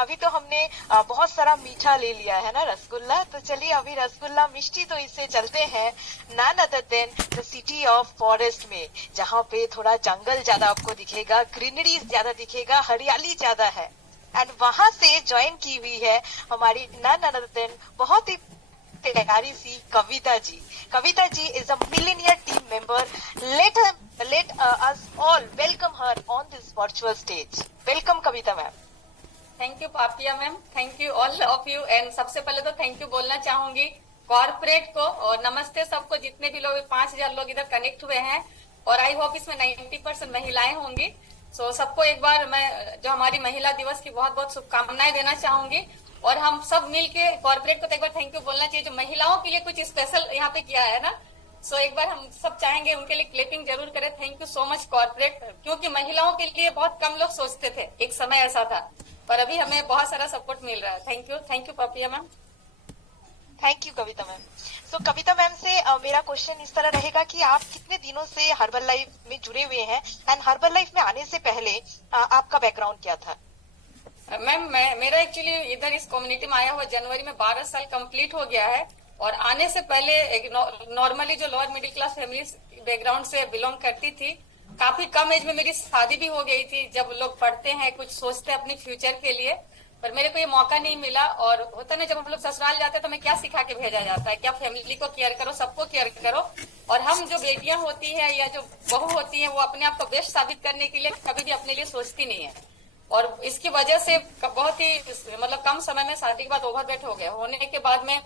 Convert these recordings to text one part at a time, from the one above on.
अभी तो हमने बहुत सारा मीठा ले लिया है ना, रसगुल्ला। तो चलिए अभी रसगुल्ला मिष्टी तो इससे चलते हैं none other than the city of forest में, जहाँ पे थोड़ा जंगल ज्यादा आपको दिखेगा, ग्रीनरी ज्यादा दिखेगा, हरियाली ज्यादा है। एंड वहां से ज्वाइन की हुई है हमारी नॉन अदर देन बहुत ही प्यारी सी Kavita ji. Kavita ji is a millionaire team member. Let us all welcome her on this virtual stage. Welcome Kavita ma'am. Thank you Papia ma'am, thank you all of you. And सबसे पहले तो थैंक यू बोलना चाहूंगी कॉर्पोरेट को, और नमस्ते सबको, जितने भी लोग 5000 लोग इधर कनेक्ट हुए हैं, और आई होप इसमें 90% महिलाएं होंगी। सो सबको एक बार मैं जो हमारी महिला दिवस की बहुत बहुत शुभकामनाएं देना चाहूंगी। और हम सब मिलके कॉर्पोरेट को तो एक बार थैंक यू बोलना चाहिए, जो महिलाओं के लिए कुछ स्पेशल यहाँ पे किया है ना। सो एक बार हम सब चाहेंगे उनके लिए क्लिपिंग जरूर करें। Thank you so much corporate, क्योंकि महिलाओं के लिए बहुत कम लोग सोचते थे, एक समय ऐसा था, पर अभी हमें बहुत सारा सपोर्ट मिल रहा है। Thank you Papia ma'am. Thank you Kavita ma'am. So Kavita ma'am से मेरा क्वेश्चन इस तरह रहेगा कि आप कितने दिनों से हर्बल लाइफ में जुड़े हुए हैं, एंड हर्बल लाइफ में आने से पहले आपका बैकग्राउंड क्या था? मैम मेरा एक्चुअली इधर इस कम्युनिटी में आया हुआ जनवरी में 12 साल कंप्लीट हो गया है। और आने से पहले नॉर्मली जो lower middle class family background से बिलोंग करती थी, काफी कम एज में मेरी शादी भी हो गई थी। जब लोग पढ़ते हैं, कुछ सोचते हैं अपने फ्यूचर के लिए, पर मेरे को ये मौका नहीं मिला। और होता ना, जब हम लोग ससुराल जाते हैं तो हमें क्या सिखा के भेजा जाता है, क्या फैमिली को केयर करो, सबको केयर करो। और हम जो बेटियां होती है या जो बहू होती है, वो अपने आप को बेस्ट साबित करने के लिए कभी भी अपने लिए सोचती नहीं है। और इसकी वजह से बहुत ही मतलब कम समय में शादी के बाद ओवरवेट हो गया। होने के बाद में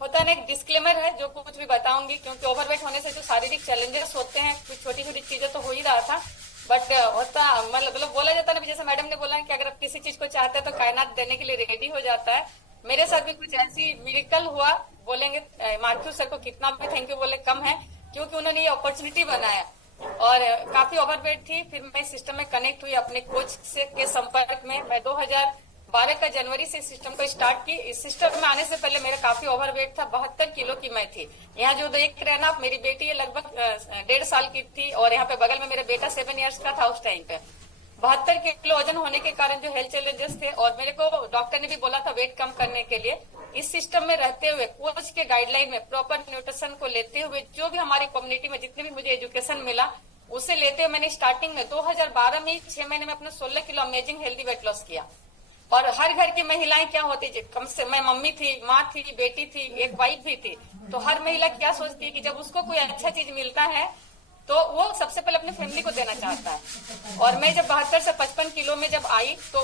होता है ना, एक डिस्क्लेमर है जो कुछ भी बताऊंगी, क्योंकि ओवरवेट होने से जो शारीरिक चैलेंजेस होते हैं, कुछ छोटी छोटी चीजें तो हो ही रहा था, बट होता मतलब बोला जाता है ना, जैसे मैडम ने बोला कि अगर आप किसी चीज को चाहते हैं तो कायनात देने के लिए रेडी हो जाता है। मेरे साथ भी कुछ ऐसी मिरेकल हुआ। बोलेंगे मार्क्यू सर को कितना भी थैंक यू बोले कम है, क्योंकि उन्होंने ये अपॉर्चुनिटी बनाया। और काफी ओवरवेट थी, फिर मैं सिस्टम में कनेक्ट हुई, अपने कोच से के संपर्क में। मैं 2012 का जनवरी से सिस्टम को स्टार्ट की। इस सिस्टम में आने से पहले मेरा काफी ओवरवेट था, 72 किलो की मैं थी। यहाँ जो देख रहे हैं ना, मेरी बेटी लगभग 1.5 साल की थी, और यहाँ पे बगल में मेरा बेटा 7 इयर्स का था उस टाइम पे। 72 किलो वजन होने के कारण जो हेल्थ चैलेंजेस थे, और मेरे को डॉक्टर ने भी बोला था वेट कम करने के लिए। इस सिस्टम में रहते हुए, कोच के गाइडलाइन में, प्रॉपर न्यूट्रिशन को लेते हुए, जो भी हमारी कम्युनिटी में जितने भी मुझे एजुकेशन मिला, उसे लेते हुए मैंने स्टार्टिंग में 2012 में 6 महीने में अपने 16 kilo amazing healthy weight loss किया। और हर घर की महिलाएं क्या होती है, कम से मैं मम्मी थी, माँ थी, बेटी थी, एक वाइफ भी थी, तो हर महिला क्या सोचती है कि जब उसको कोई अच्छा चीज मिलता है तो वो सबसे पहले अपनी फैमिली को देना चाहता है। और मैं जब 72 से 55 किलो में जब आई, तो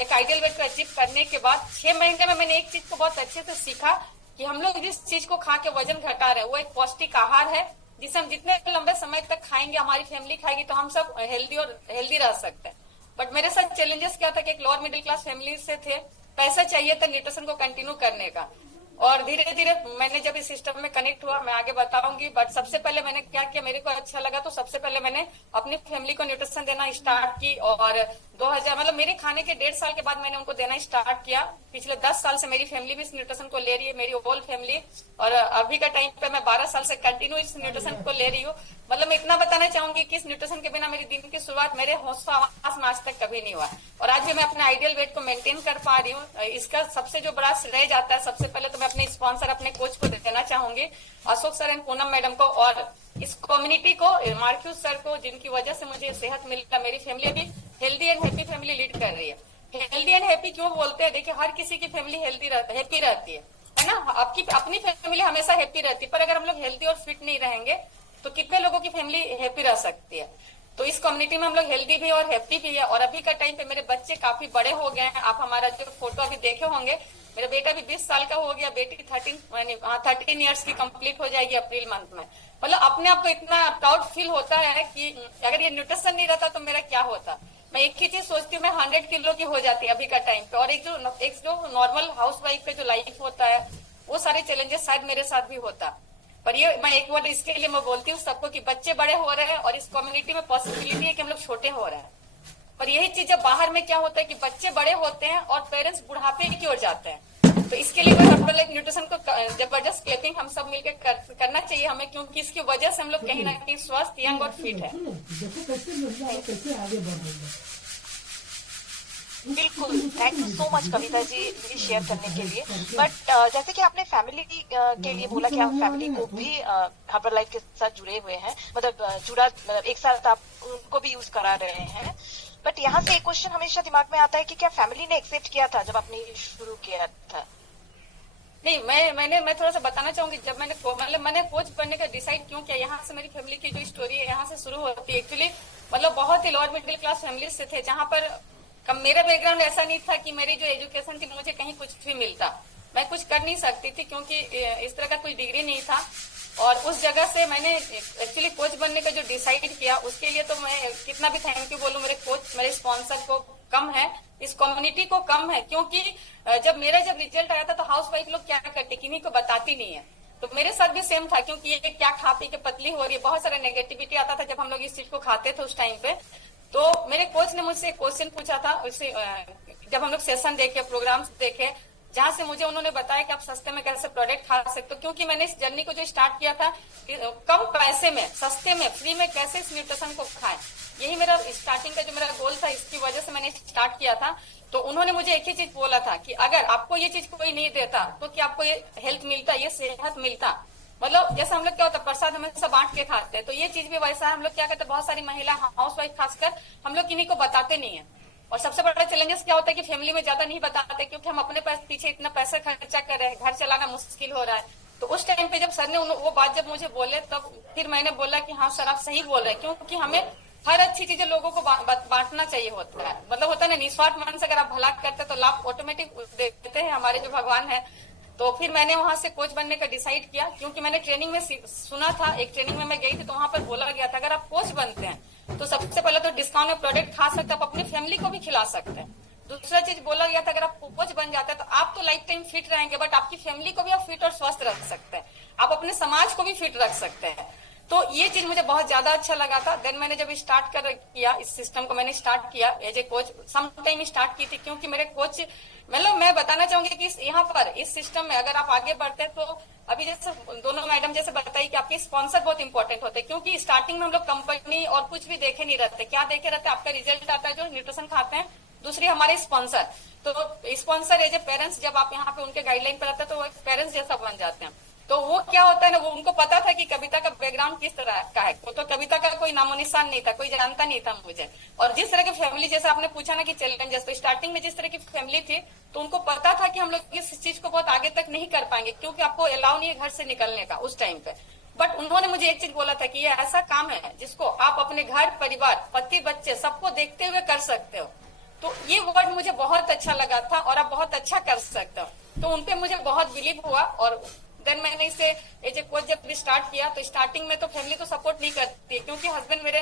एक आइडियल वेट को अचीव करने के बाद 6 महीने में मैंने एक चीज को बहुत अच्छे से सीखा कि हम लोग जिस चीज को खा के वजन घटा रहे हैं, वो एक पौष्टिक आहार है, जिसे हम जितने लंबे समय तक खाएंगे, हमारी फैमिली खाएगी, तो हम सब हेल्दी रह सकते हैं। बट मेरे साथ चैलेंजेस क्या था कि एक लोअर मिडिल क्लास फैमिली से थे, पैसा चाहिए था न्यूट्रिशन को कंटिन्यू करने का। और धीरे धीरे मैंने जब इस सिस्टम में कनेक्ट हुआ, मैं आगे बताऊंगी, बट सबसे पहले मैंने क्या किया, मेरे को अच्छा लगा तो सबसे पहले मैंने अपनी फैमिली को न्यूट्रिशन देना स्टार्ट की। और 2000 मतलब मेरे खाने के 1.5 साल के बाद मैंने उनको देना स्टार्ट किया। पिछले 10 साल से मेरी फैमिली भी इस न्यूट्रिशन को ले रही है, मेरी होल फैमिली। और अभी का टाइम पे मैं 12 साल से कंटिन्यू इस न्यूट्रिशन को ले रही हूँ। मतलब मैं इतना बताना चाहूंगी कि इस न्यूट्रिशन के बिना मेरी दिन की शुरुआत मेरे होश आवास में आज तक कभी नहीं हुआ, और आज भी मैं अपने आइडियल वेट को मेंटेन कर पा रही हूँ। इसका सबसे जो बड़ा श्रेय जाता है, सबसे पहले तो मैं अपने स्पॉन्सर, अपने कोच को देना चाहूंगी, Ashok sir and Poonam madam को, और इस कम्युनिटी को, मार्क्यूस सर को, जिनकी वजह से मुझे सेहत मिलता। मेरी फैमिली अभी healthy and happy family lead कर रही है। हेल्दी एंड हैप्पी क्यों बोलते हैं? देखिए, हर किसी की फैमिली हैप्पी रहती है ना। आपकी अपनी फैमिली हमेशा हैप्पी रहती है, पर अगर हम लोग हेल्दी और फिट नहीं रहेंगे तो कितने लोगों की फैमिली हैप्पी रह सकती है? तो इस कम्युनिटी में हम लोग हेल्दी भी और हैप्पी भी है। और अभी का टाइम पे मेरे बच्चे काफी बड़े हो गए हैं। आप हमारा जो फोटो अभी देखे होंगे, मेरा बेटा भी 20 साल का हो गया, बेटी 13 इयर्स की कंप्लीट हो जाएगी अप्रैल मंथ में। मतलब अपने आप को इतना प्राउड फील होता है कि अगर ये न्यूट्रिशन नहीं रहता तो मेरा क्या होता। मैं एक ही चीज सोचती हूँ, मैं 100 किलो की हो जाती है अभी का टाइम पे। और एक जो नॉर्मल हाउस वाइफ का जो लाइफ होता है, वो सारे चैलेंजेस शायद मेरे साथ भी होता। पर ये मैं एक वर्ड इसके लिए मैं बोलती हूँ सबको कि बच्चे बड़े हो रहे हैं, और इस कम्युनिटी में पॉसिबिलिटी है कि हम लोग छोटे हो रहे हैं। पर यही चीज जब बाहर में क्या होता है कि बच्चे बड़े होते हैं और पेरेंट्स बुढ़ापे की ओर जाते हैं। तो इसके लिए हर्बल लाइफ न्यूट्रिशन को जबरदस्त क्लैपिंग हम सब मिलकर करना चाहिए हमें, क्योंकि इसकी वजह से हम लोग कहीं ना कहीं स्वस्थ, यंग और फिट है। बिल्कुल, thank you so much Kavita ji ये शेयर करने के लिए। बट जैसे कि आपने फैमिली के लिए बोला कि आप फैमिली को भी हर्बल लाइफ के साथ जुड़े हुए हैं, मतलब मतलब एक साथ आप उनको भी यूज करा रहे हैं। बट यहाँ से एक क्वेश्चन हमेशा दिमाग में आता है कि क्या फैमिली ने एक्सेप्ट किया था जब आपने शुरू किया था? नहीं, मैं थोड़ा सा बताना चाहूंगी। जब मैंने कोच बनने का डिसाइड क्यों किया, यहाँ से मेरी फैमिली की जो स्टोरी है यहाँ से शुरू होती है। एक्चुअली मतलब बहुत ही लोअर मिडिल क्लास फैमिली से थे, जहाँ पर मेरा बैकग्राउंड ऐसा नहीं था कि मेरी जो एजुकेशन थी मुझे कहीं कुछ भी मिलता। मैं कुछ कर नहीं सकती थी क्योंकि इस तरह का कोई डिग्री नहीं था। और उस जगह से मैंने एक्चुअली कोच बनने का जो डिसाइड किया, उसके लिए तो मैं कितना भी थैंक यू बोलूं मेरे कोच, मेरे स्पॉन्सर को कम है, इस कम्युनिटी को कम है। क्योंकि जब रिजल्ट आया था तो हाउस वाइफ लोग क्या करते, किन्हीं को बताती नहीं है। तो मेरे साथ भी सेम था, क्योंकि ये क्या खा पी के पतली हो रही है, बहुत सारा नेगेटिविटी आता था जब हम लोग इस चीज को खाते थे उस टाइम पे। तो मेरे कोच ने मुझसे एक क्वेश्चन पूछा था उससे, जब हम लोग सेशन देखे, प्रोग्राम्स देखे, जहां से मुझे उन्होंने बताया कि आप सस्ते में कैसे प्रोडक्ट खा सकते हो। क्योंकि मैंने इस जर्नी को जो स्टार्ट किया था, कम पैसे में, सस्ते में, फ्री में कैसे इस न्यूट्रिशन को खाएं, यही मेरा स्टार्टिंग का जो मेरा गोल था, इसकी वजह से मैंने स्टार्ट किया था। तो उन्होंने मुझे एक ही चीज बोला था कि अगर आपको ये चीज कोई नहीं देता तो क्या आपको ये हेल्थ मिलता, ये सेहत मिलता। मतलब जैसे हम लोग क्या होता है, प्रसाद हमेशा बांट के खाते हैं, तो ये चीज भी वैसा है। हम लोग क्या करते हैं, बहुत सारी महिला हाउस वाइफ खासकर, हम लोग किन्हीं को बताते नहीं है। और सबसे बड़ा चैलेंजेस क्या होता है कि फैमिली में ज्यादा नहीं बताते, क्योंकि हम अपने पीछे इतना पैसा खर्चा कर रहे हैं, घर चलाना मुश्किल हो रहा है। तो उस टाइम पे जब सर ने वो बात जब मुझे बोले, तब फिर मैंने बोला कि हाँ सर आप सही बोल रहे हैं, क्योंकि हमें हर अच्छी चीजें लोगों को बांटना चाहिए होता है। मतलब होता है ना, निस्वार्थ मन से अगर आप भला करते हैं तो लाभ ऑटोमेटिक देते हैं हमारे जो भगवान है। तो फिर मैंने वहां से कोच बनने का डिसाइड किया, क्योंकि मैंने ट्रेनिंग में सुना था, एक ट्रेनिंग में मैं गई थी तो वहां पर बोला गया था अगर आप कोच बनते हैं तो सबसे पहले तो डिस्काउंट में प्रोडक्ट खा सकते हैं, आप अपनी फैमिली को भी खिला सकते हैं। दूसरा चीज बोला गया था अगर आप कोच बन जाते हैं तो आप तो लाइफ टाइम फिट रहेंगे, बट आपकी फैमिली को भी आप फिट और स्वस्थ रख सकते हैं, आप अपने समाज को भी फिट रख सकते हैं। तो ये चीज मुझे बहुत ज्यादा अच्छा लगा था। देन मैंने जब स्टार्ट किया इस सिस्टम को, मैंने स्टार्ट किया as a coach, some time start की थी, क्योंकि मेरे कोच, मतलब मैं बताना चाहूंगी कि यहाँ पर इस सिस्टम में अगर आप आगे बढ़ते हैं तो अभी जैसे दोनों मैडम जैसे बताई कि आपके स्पॉन्सर बहुत इंपॉर्टेंट होते हैं। क्योंकि स्टार्टिंग में हम लोग कंपनी और कुछ भी देखे नहीं रहते, क्या देखे रहते, आपका रिजल्ट आता है जो न्यूट्रिशन खाते हैं, दूसरी हमारे स्पॉन्सर। तो स्पॉन्सर एज ए पेरेंट्स जब आप यहाँ पे उनके गाइडलाइन पर आते हैं तो वो पेरेंट्स जैसा बन जाते हैं। तो वो क्या होता है ना, वो उनको पता था कि कविता का बैकग्राउंड किस तरह का है, तो कविता का कोई नामो निशान नहीं था, कोई जानता नहीं था मुझे। और जिस तरह की फैमिली, जैसे आपने पूछा ना कि चैलेंजेस, तो स्टार्टिंग में जिस तरह की फैमिली थी तो उनको पता था कि हम लोग इस चीज को बहुत आगे तक नहीं कर पाएंगे, क्योंकि आपको अलाउ नहीं है घर से निकलने का उस टाइम पे। बट उन्होंने मुझे एक चीज बोला था कि ये ऐसा काम है जिसको आप अपने घर परिवार, पति बच्चे सबको देखते हुए कर सकते हो। तो ये वर्ड मुझे बहुत अच्छा लगा था, और आप बहुत अच्छा कर सकते हो, तो उनपे मुझे बहुत बिलीव हुआ। और देन मैंने इसे एज ए कोच जब स्टार्ट किया तो स्टार्टिंग में तो फैमिली तो सपोर्ट नहीं करती, क्योंकि हस्बैंड मेरे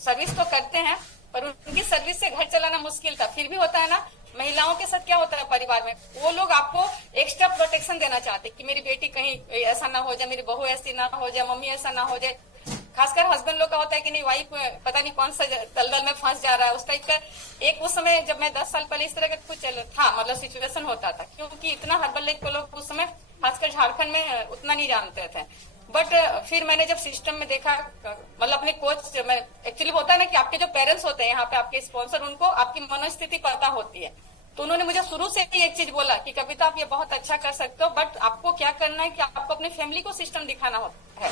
सर्विस तो करते हैं, पर उनकी सर्विस से घर चलाना मुश्किल था। फिर भी होता है ना, महिलाओं के साथ क्या होता है परिवार में, वो लोग आपको एक्स्ट्रा प्रोटेक्शन देना चाहते कि मेरी बेटी कहीं ऐसा ना हो जाए, मेरी बहू ऐसी ना हो जाए, मम्मी ऐसा ना हो जाए। खासकर हस्बैंड लोग का होता है कि नहीं, वाइफ पता नहीं कौन सा दलदल में फंस जा रहा है, उस टाइप का। एक उस समय जब मैं 10 साल पहले इस तरह का कुछ था, मतलब सिचुएशन होता था, क्योंकि इतना हर्बल लाइफ को लोग उस समय खासकर झारखंड में उतना नहीं जानते थे। बट फिर मैंने जब सिस्टम में देखा, मतलब अपने कोच में एक्चुअली होता है ना कि आपके जो पेरेंट्स होते हैं यहाँ पे, आपके स्पॉन्सर, उनको आपकी मनोस्थिति पता होती है। तो उन्होंने मुझे शुरू से ही एक चीज बोला कि कविता आप ये बहुत अच्छा कर सकते हो, बट आपको क्या करना है कि आपको अपनी फैमिली को सिस्टम दिखाना होता है।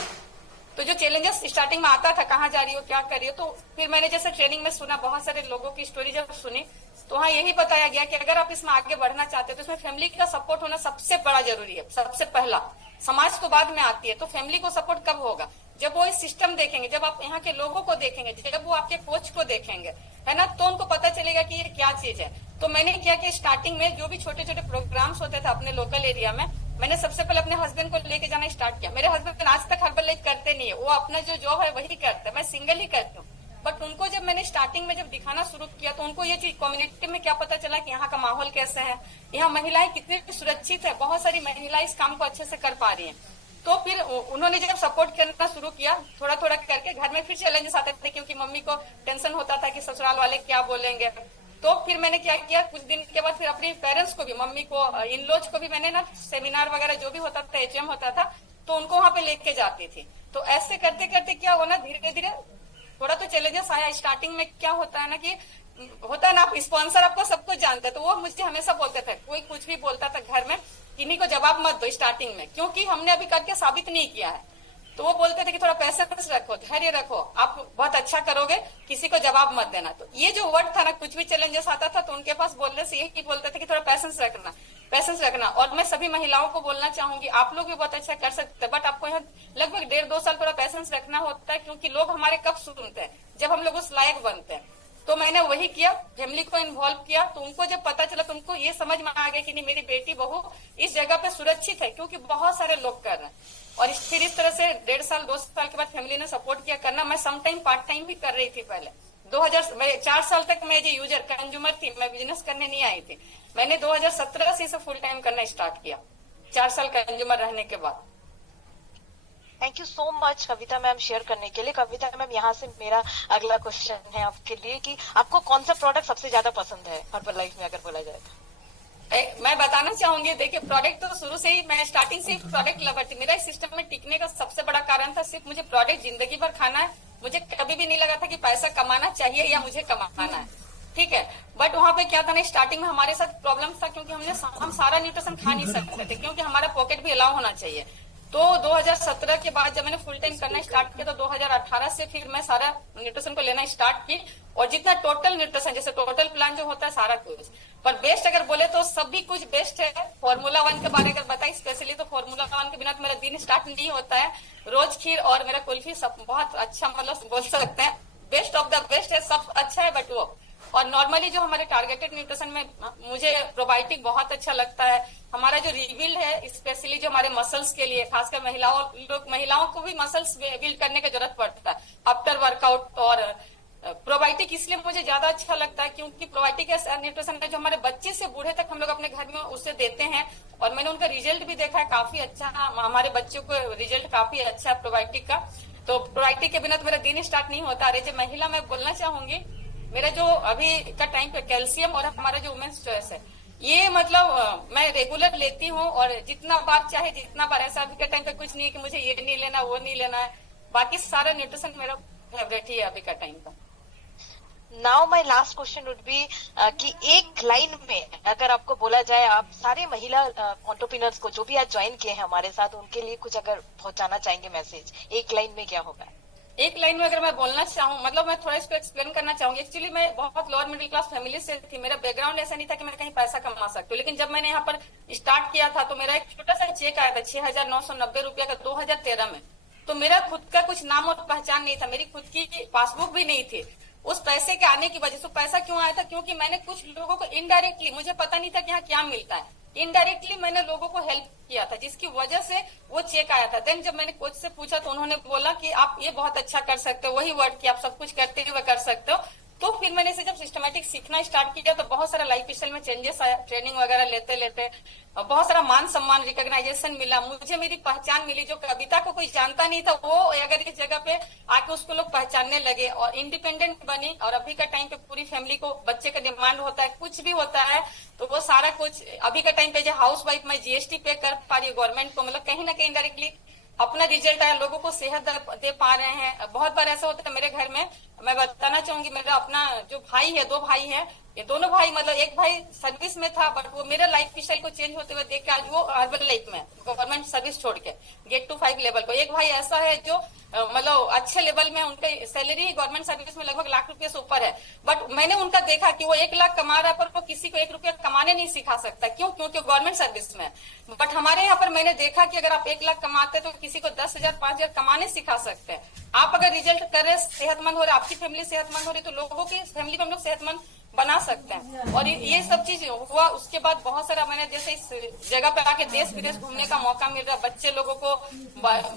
तो जो चैलेंजेस स्टार्टिंग में आता था, कहाँ जा रही हो, क्या कर रही हो, तो फिर मैंने जैसे ट्रेनिंग में सुना, बहुत सारे लोगों की स्टोरी जब सुनी, तो वहाँ यही बताया गया कि अगर आप इसमें आगे बढ़ना चाहते हो तो इसमें फैमिली का सपोर्ट होना सबसे बड़ा जरूरी है, सबसे पहला। समाज तो बाद में आती है, तो फैमिली को सपोर्ट कब होगा, जब वो इस सिस्टम देखेंगे, जब आप यहाँ के लोगों को देखेंगे, जब वो आपके कोच को देखेंगे, है ना, तो उनको पता चलेगा कि ये क्या चीज है। तो मैंने क्या कि स्टार्टिंग में जो भी छोटे छोटे प्रोग्राम्स होते थे अपने लोकल एरिया में, मैंने सबसे पहले अपने हस्बैंड को लेके जाना स्टार्ट किया। मेरे हस्बैंड आज तक हर्बल लाइफ करते नहीं है, वो अपना जो जॉब है वही करते हैं, मैं सिंगल ही करती हूँ। बट उनको जब मैंने स्टार्टिंग में जब दिखाना शुरू किया तो उनको ये चीज कम्युनिटी में क्या पता चला कि यहाँ का माहौल कैसे है, यहाँ महिलाएं कितनी सुरक्षित है, बहुत सारी महिलाएं इस काम को अच्छे से कर पा रही हैं। तो फिर उन्होंने जब सपोर्ट करना शुरू किया, थोड़ा थोड़ा करके, घर में फिर चैलेंजेस आते थे, क्योंकि मम्मी को टेंशन होता था कि ससुराल वाले क्या बोलेंगे। तो फिर मैंने क्या किया, कुछ दिन के बाद फिर अपने पेरेंट्स को भी, मम्मी को, इन लॉज को भी मैंने ना सेमिनार वगैरह जो भी होता था, एचएम होता था, तो उनको वहां पे लेके जाती थी। तो ऐसे करते करते क्या हुआ ना, धीरे धीरे थोड़ा तो चैलेंजेस आया। स्टार्टिंग में क्या होता है ना कि होता है ना, आप स्पॉन्सर आपको सब कुछ जानते हैं, तो वो मुझे हमेशा बोलते थे, कोई कुछ भी बोलता था घर में, किन्हीं को जवाब मत दो स्टार्टिंग में, क्योंकि हमने अभी करके साबित नहीं किया है। तो वो बोलते थे कि थोड़ा पैसेंस रखो, धैर्य रखो, आप बहुत अच्छा करोगे, किसी को जवाब मत देना। तो ये जो वर्ड था ना, कुछ भी चैलेंजेस आता था तो उनके पास बोलने से यही बोलते थे कि थोड़ा पैसेंस रखना, पैसेंस रखना। और मैं सभी महिलाओं को बोलना चाहूंगी, आप लोग भी बहुत अच्छा कर सकते हैं, बट आपको यहाँ लगभग 1.5-2 साल थोड़ा पैसेंस रखना होता है, क्योंकि लोग हमारे कब सुनते हैं, जब हम लोग उस लायक बनते हैं। तो मैंने वही किया, फैमिली को इन्वॉल्व किया, तो उनको जब पता चला, तुमको ये समझ में आ गया कि नहीं, मेरी बेटी बहू इस जगह पे सुरक्षित है, क्योंकि बहुत सारे लोग कर रहे हैं। और फिर इस तरह से 1.5-2 साल के बाद फैमिली ने सपोर्ट किया करना। मैं सम टाइम पार्ट टाइम भी कर रही थी पहले। 4 साल तक मैं जो यूजर कंज्यूमर थी, मैं बिजनेस करने नहीं आई थी। मैंने 2017 से इसे फुल टाइम करना स्टार्ट किया, 4 साल कंज्यूमर रहने के बाद। Thank you so much Kavita ma'am share करने के लिए। कविता मैम, यहाँ से मेरा अगला क्वेश्चन है आपके लिए कि आपको कौन सा प्रोडक्ट सबसे ज्यादा पसंद है हर्बल लाइफ में, अगर बोला जाए तो? मैं बताना चाहूंगी, देखिए प्रोडक्ट तो शुरू से ही, मैं स्टार्टिंग से प्रोडक्ट लवर थी। मेरा इस सिस्टम में टिकने का सबसे बड़ा कारण था, सिर्फ मुझे प्रोडक्ट जिंदगी भर खाना है। मुझे कभी भी नहीं लगा था कि पैसा कमाना चाहिए या मुझे कमाना है, ठीक है। बट वहां पे क्या था ना, स्टार्टिंग में हमारे साथ प्रॉब्लम था, क्योंकि हम सारा न्यूट्रिशन खा नहीं सकते थे, क्योंकि हमारा पॉकेट भी अलाउ होना चाहिए। तो 2017 के बाद जब मैंने फुल टाइम करना स्टार्ट किया, तो 2018 से फिर मैं सारा न्यूट्रिशन को लेना स्टार्ट की। और जितना टोटल न्यूट्रिशन, जैसे टोटल प्लान जो होता है सारा कुछ, पर बेस्ट अगर बोले तो सभी कुछ बेस्ट है। फॉर्मूला 1 के बारे में अगर बताए स्पेशली, तो फॉर्मूला 1 के बिना तो मेरा दिन स्टार्ट नहीं होता है। रोज खीर और मेरा कुल्फी सब बहुत अच्छा, मतलब बोल सकते हैं बेस्ट ऑफ द बेस्ट है, सब अच्छा है। बट वो और नॉर्मली जो हमारे टारगेटेड न्यूट्रिशन में मुझे प्रोबायोटिक बहुत अच्छा लगता है। हमारा जो रिबिल्ड है, स्पेशली जो हमारे मसल्स के लिए, खासकर महिलाओं को भी मसल्स बिल्ड करने की जरूरत पड़ता है आफ्टर वर्कआउट। और प्रोबायोटिक इसलिए मुझे ज्यादा अच्छा लगता है, क्योंकि प्रोबायोटिक न्यूट्रिशन है जो हमारे बच्चे से बूढ़े तक हम लोग अपने घर में उसे देते हैं। और मैंने उनका रिजल्ट भी देखा है, काफी अच्छा, हमारे बच्चों को रिजल्ट काफी अच्छा है प्रोबायोटिक का। तो प्रोबायोटिक के बिना तो मेरा दिन स्टार्ट नहीं होता। अरे जो महिला, मैं बोलना चाहूंगी, मेरा जो अभी का टाइम पे कैल्शियम और हमारा जो वुमेन्स चॉइस है, ये मतलब मैं रेगुलर लेती हूँ। और जितना बार चाहे, जितना बार, ऐसा अभी के टाइम पे कुछ नहीं है कि मुझे ये नहीं लेना, वो नहीं लेना है। बाकी सारा न्यूट्रिशन मेरा फेवरेट ही है अभी का टाइम का। Now my last question would be कि एक लाइन में अगर आपको बोला जाए, आप सारे महिला एंटरप्रेन्योर्स को जो भी आज ज्वाइन किए हैं हमारे साथ, उनके लिए कुछ अगर पहुंचाना चाहेंगे मैसेज, एक लाइन में क्या होगा? एक लाइन में अगर मैं बोलना चाहूँ, मतलब मैं थोड़ा इसको एक्सप्लेन करना चाहूंगी। एक्चुअली मैं बहुत लोअर मिडिल क्लास फैमिली से थी। मेरा बैकग्राउंड ऐसा नहीं था कि मैं कहीं पैसा कमा सकती हूँ। लेकिन जब मैंने यहाँ पर स्टार्ट किया था, तो मेरा एक छोटा सा चेक आया था 6,990 रुपया का 2013 में। तो मेरा खुद का कुछ नाम और पहचान नहीं था, मेरी खुद की पासबुक भी नहीं थी। उस पैसे के आने की वजह से, पैसा क्यों आया था, क्योंकि मैंने कुछ लोगों को इनडायरेक्टली, मुझे पता नहीं था कि यहाँ क्या मिलता है, इनडायरेक्टली मैंने लोगों को हेल्प किया था, जिसकी वजह से वो चेक आया था। देन जब मैंने कोच से पूछा, तो उन्होंने बोला कि आप ये बहुत अच्छा कर सकते हो, वही वर्ड कि आप सब कुछ करते हुए कर सकते हो। तो फिर मैंने इसे जब सिस्टमेटिक सीखना स्टार्ट किया, तो बहुत सारा लाइफ स्टाइल में चेंजेस आया। ट्रेनिंग वगैरह लेते लेते बहुत सारा मान सम्मान, रिकॉग्नाइजेशन मिला मुझे, मेरी पहचान मिली। जो कविता को कोई जानता नहीं था, वो अगर इस जगह पे आके उसको लोग पहचानने लगे और इंडिपेंडेंट बनी। और अभी का टाइम पे पूरी फैमिली को, बच्चे का डिमांड होता है, कुछ भी होता है, तो वो सारा कुछ अभी का टाइम पे जो हाउस वाइफ मैं जीएसटी पे कर पा रही हूँ गवर्नमेंट को, मतलब कहीं ना कहीं डायरेक्टली अपना रिजल्ट आया, लोगों को सेहत दे पा रहे हैं। बहुत बार ऐसा होता है मेरे घर में, मैं बताना चाहूंगी, मेरा अपना जो भाई है, 2 भाई हैं, ये दोनों भाई, मतलब एक भाई सर्विस में था, बट वो मेरा लाइफ स्टाइल को चेंज होते हुए देख के आज वो हर्बल लाइफ में, गवर्नमेंट सर्विस छोड़ के गेट टू 5 लेवल को। एक भाई ऐसा है जो मतलब अच्छे लेवल में, उनकी सैलरी गवर्नमेंट सर्विस में लगभग लाख रुपए से ऊपर है। बट मैंने उनका देखा कि वो 1 लाख कमा रहा है, पर वो किसी को 1 रुपया कमाने नहीं सिखा सकता। क्यों? क्योंकि गवर्नमेंट सर्विस में। बट हमारे यहाँ पर मैंने देखा कि अगर आप 1 लाख कमाते तो किसी को 10,000 5,000 कमाने सिखा सकते हैं। आप अगर रिजल्ट कर रहे, सेहतमंद हो रहे, आपकी फैमिली सेहतमंद हो रही, तो लोगों की फैमिली को हम लोग सेहतमंद बना सकते हैं। और ये सब चीज हुआ। उसके बाद बहुत सारा मैंने जैसे इस जगह पे आके देश विदेश घूमने का मौका मिल रहा, बच्चे लोगों को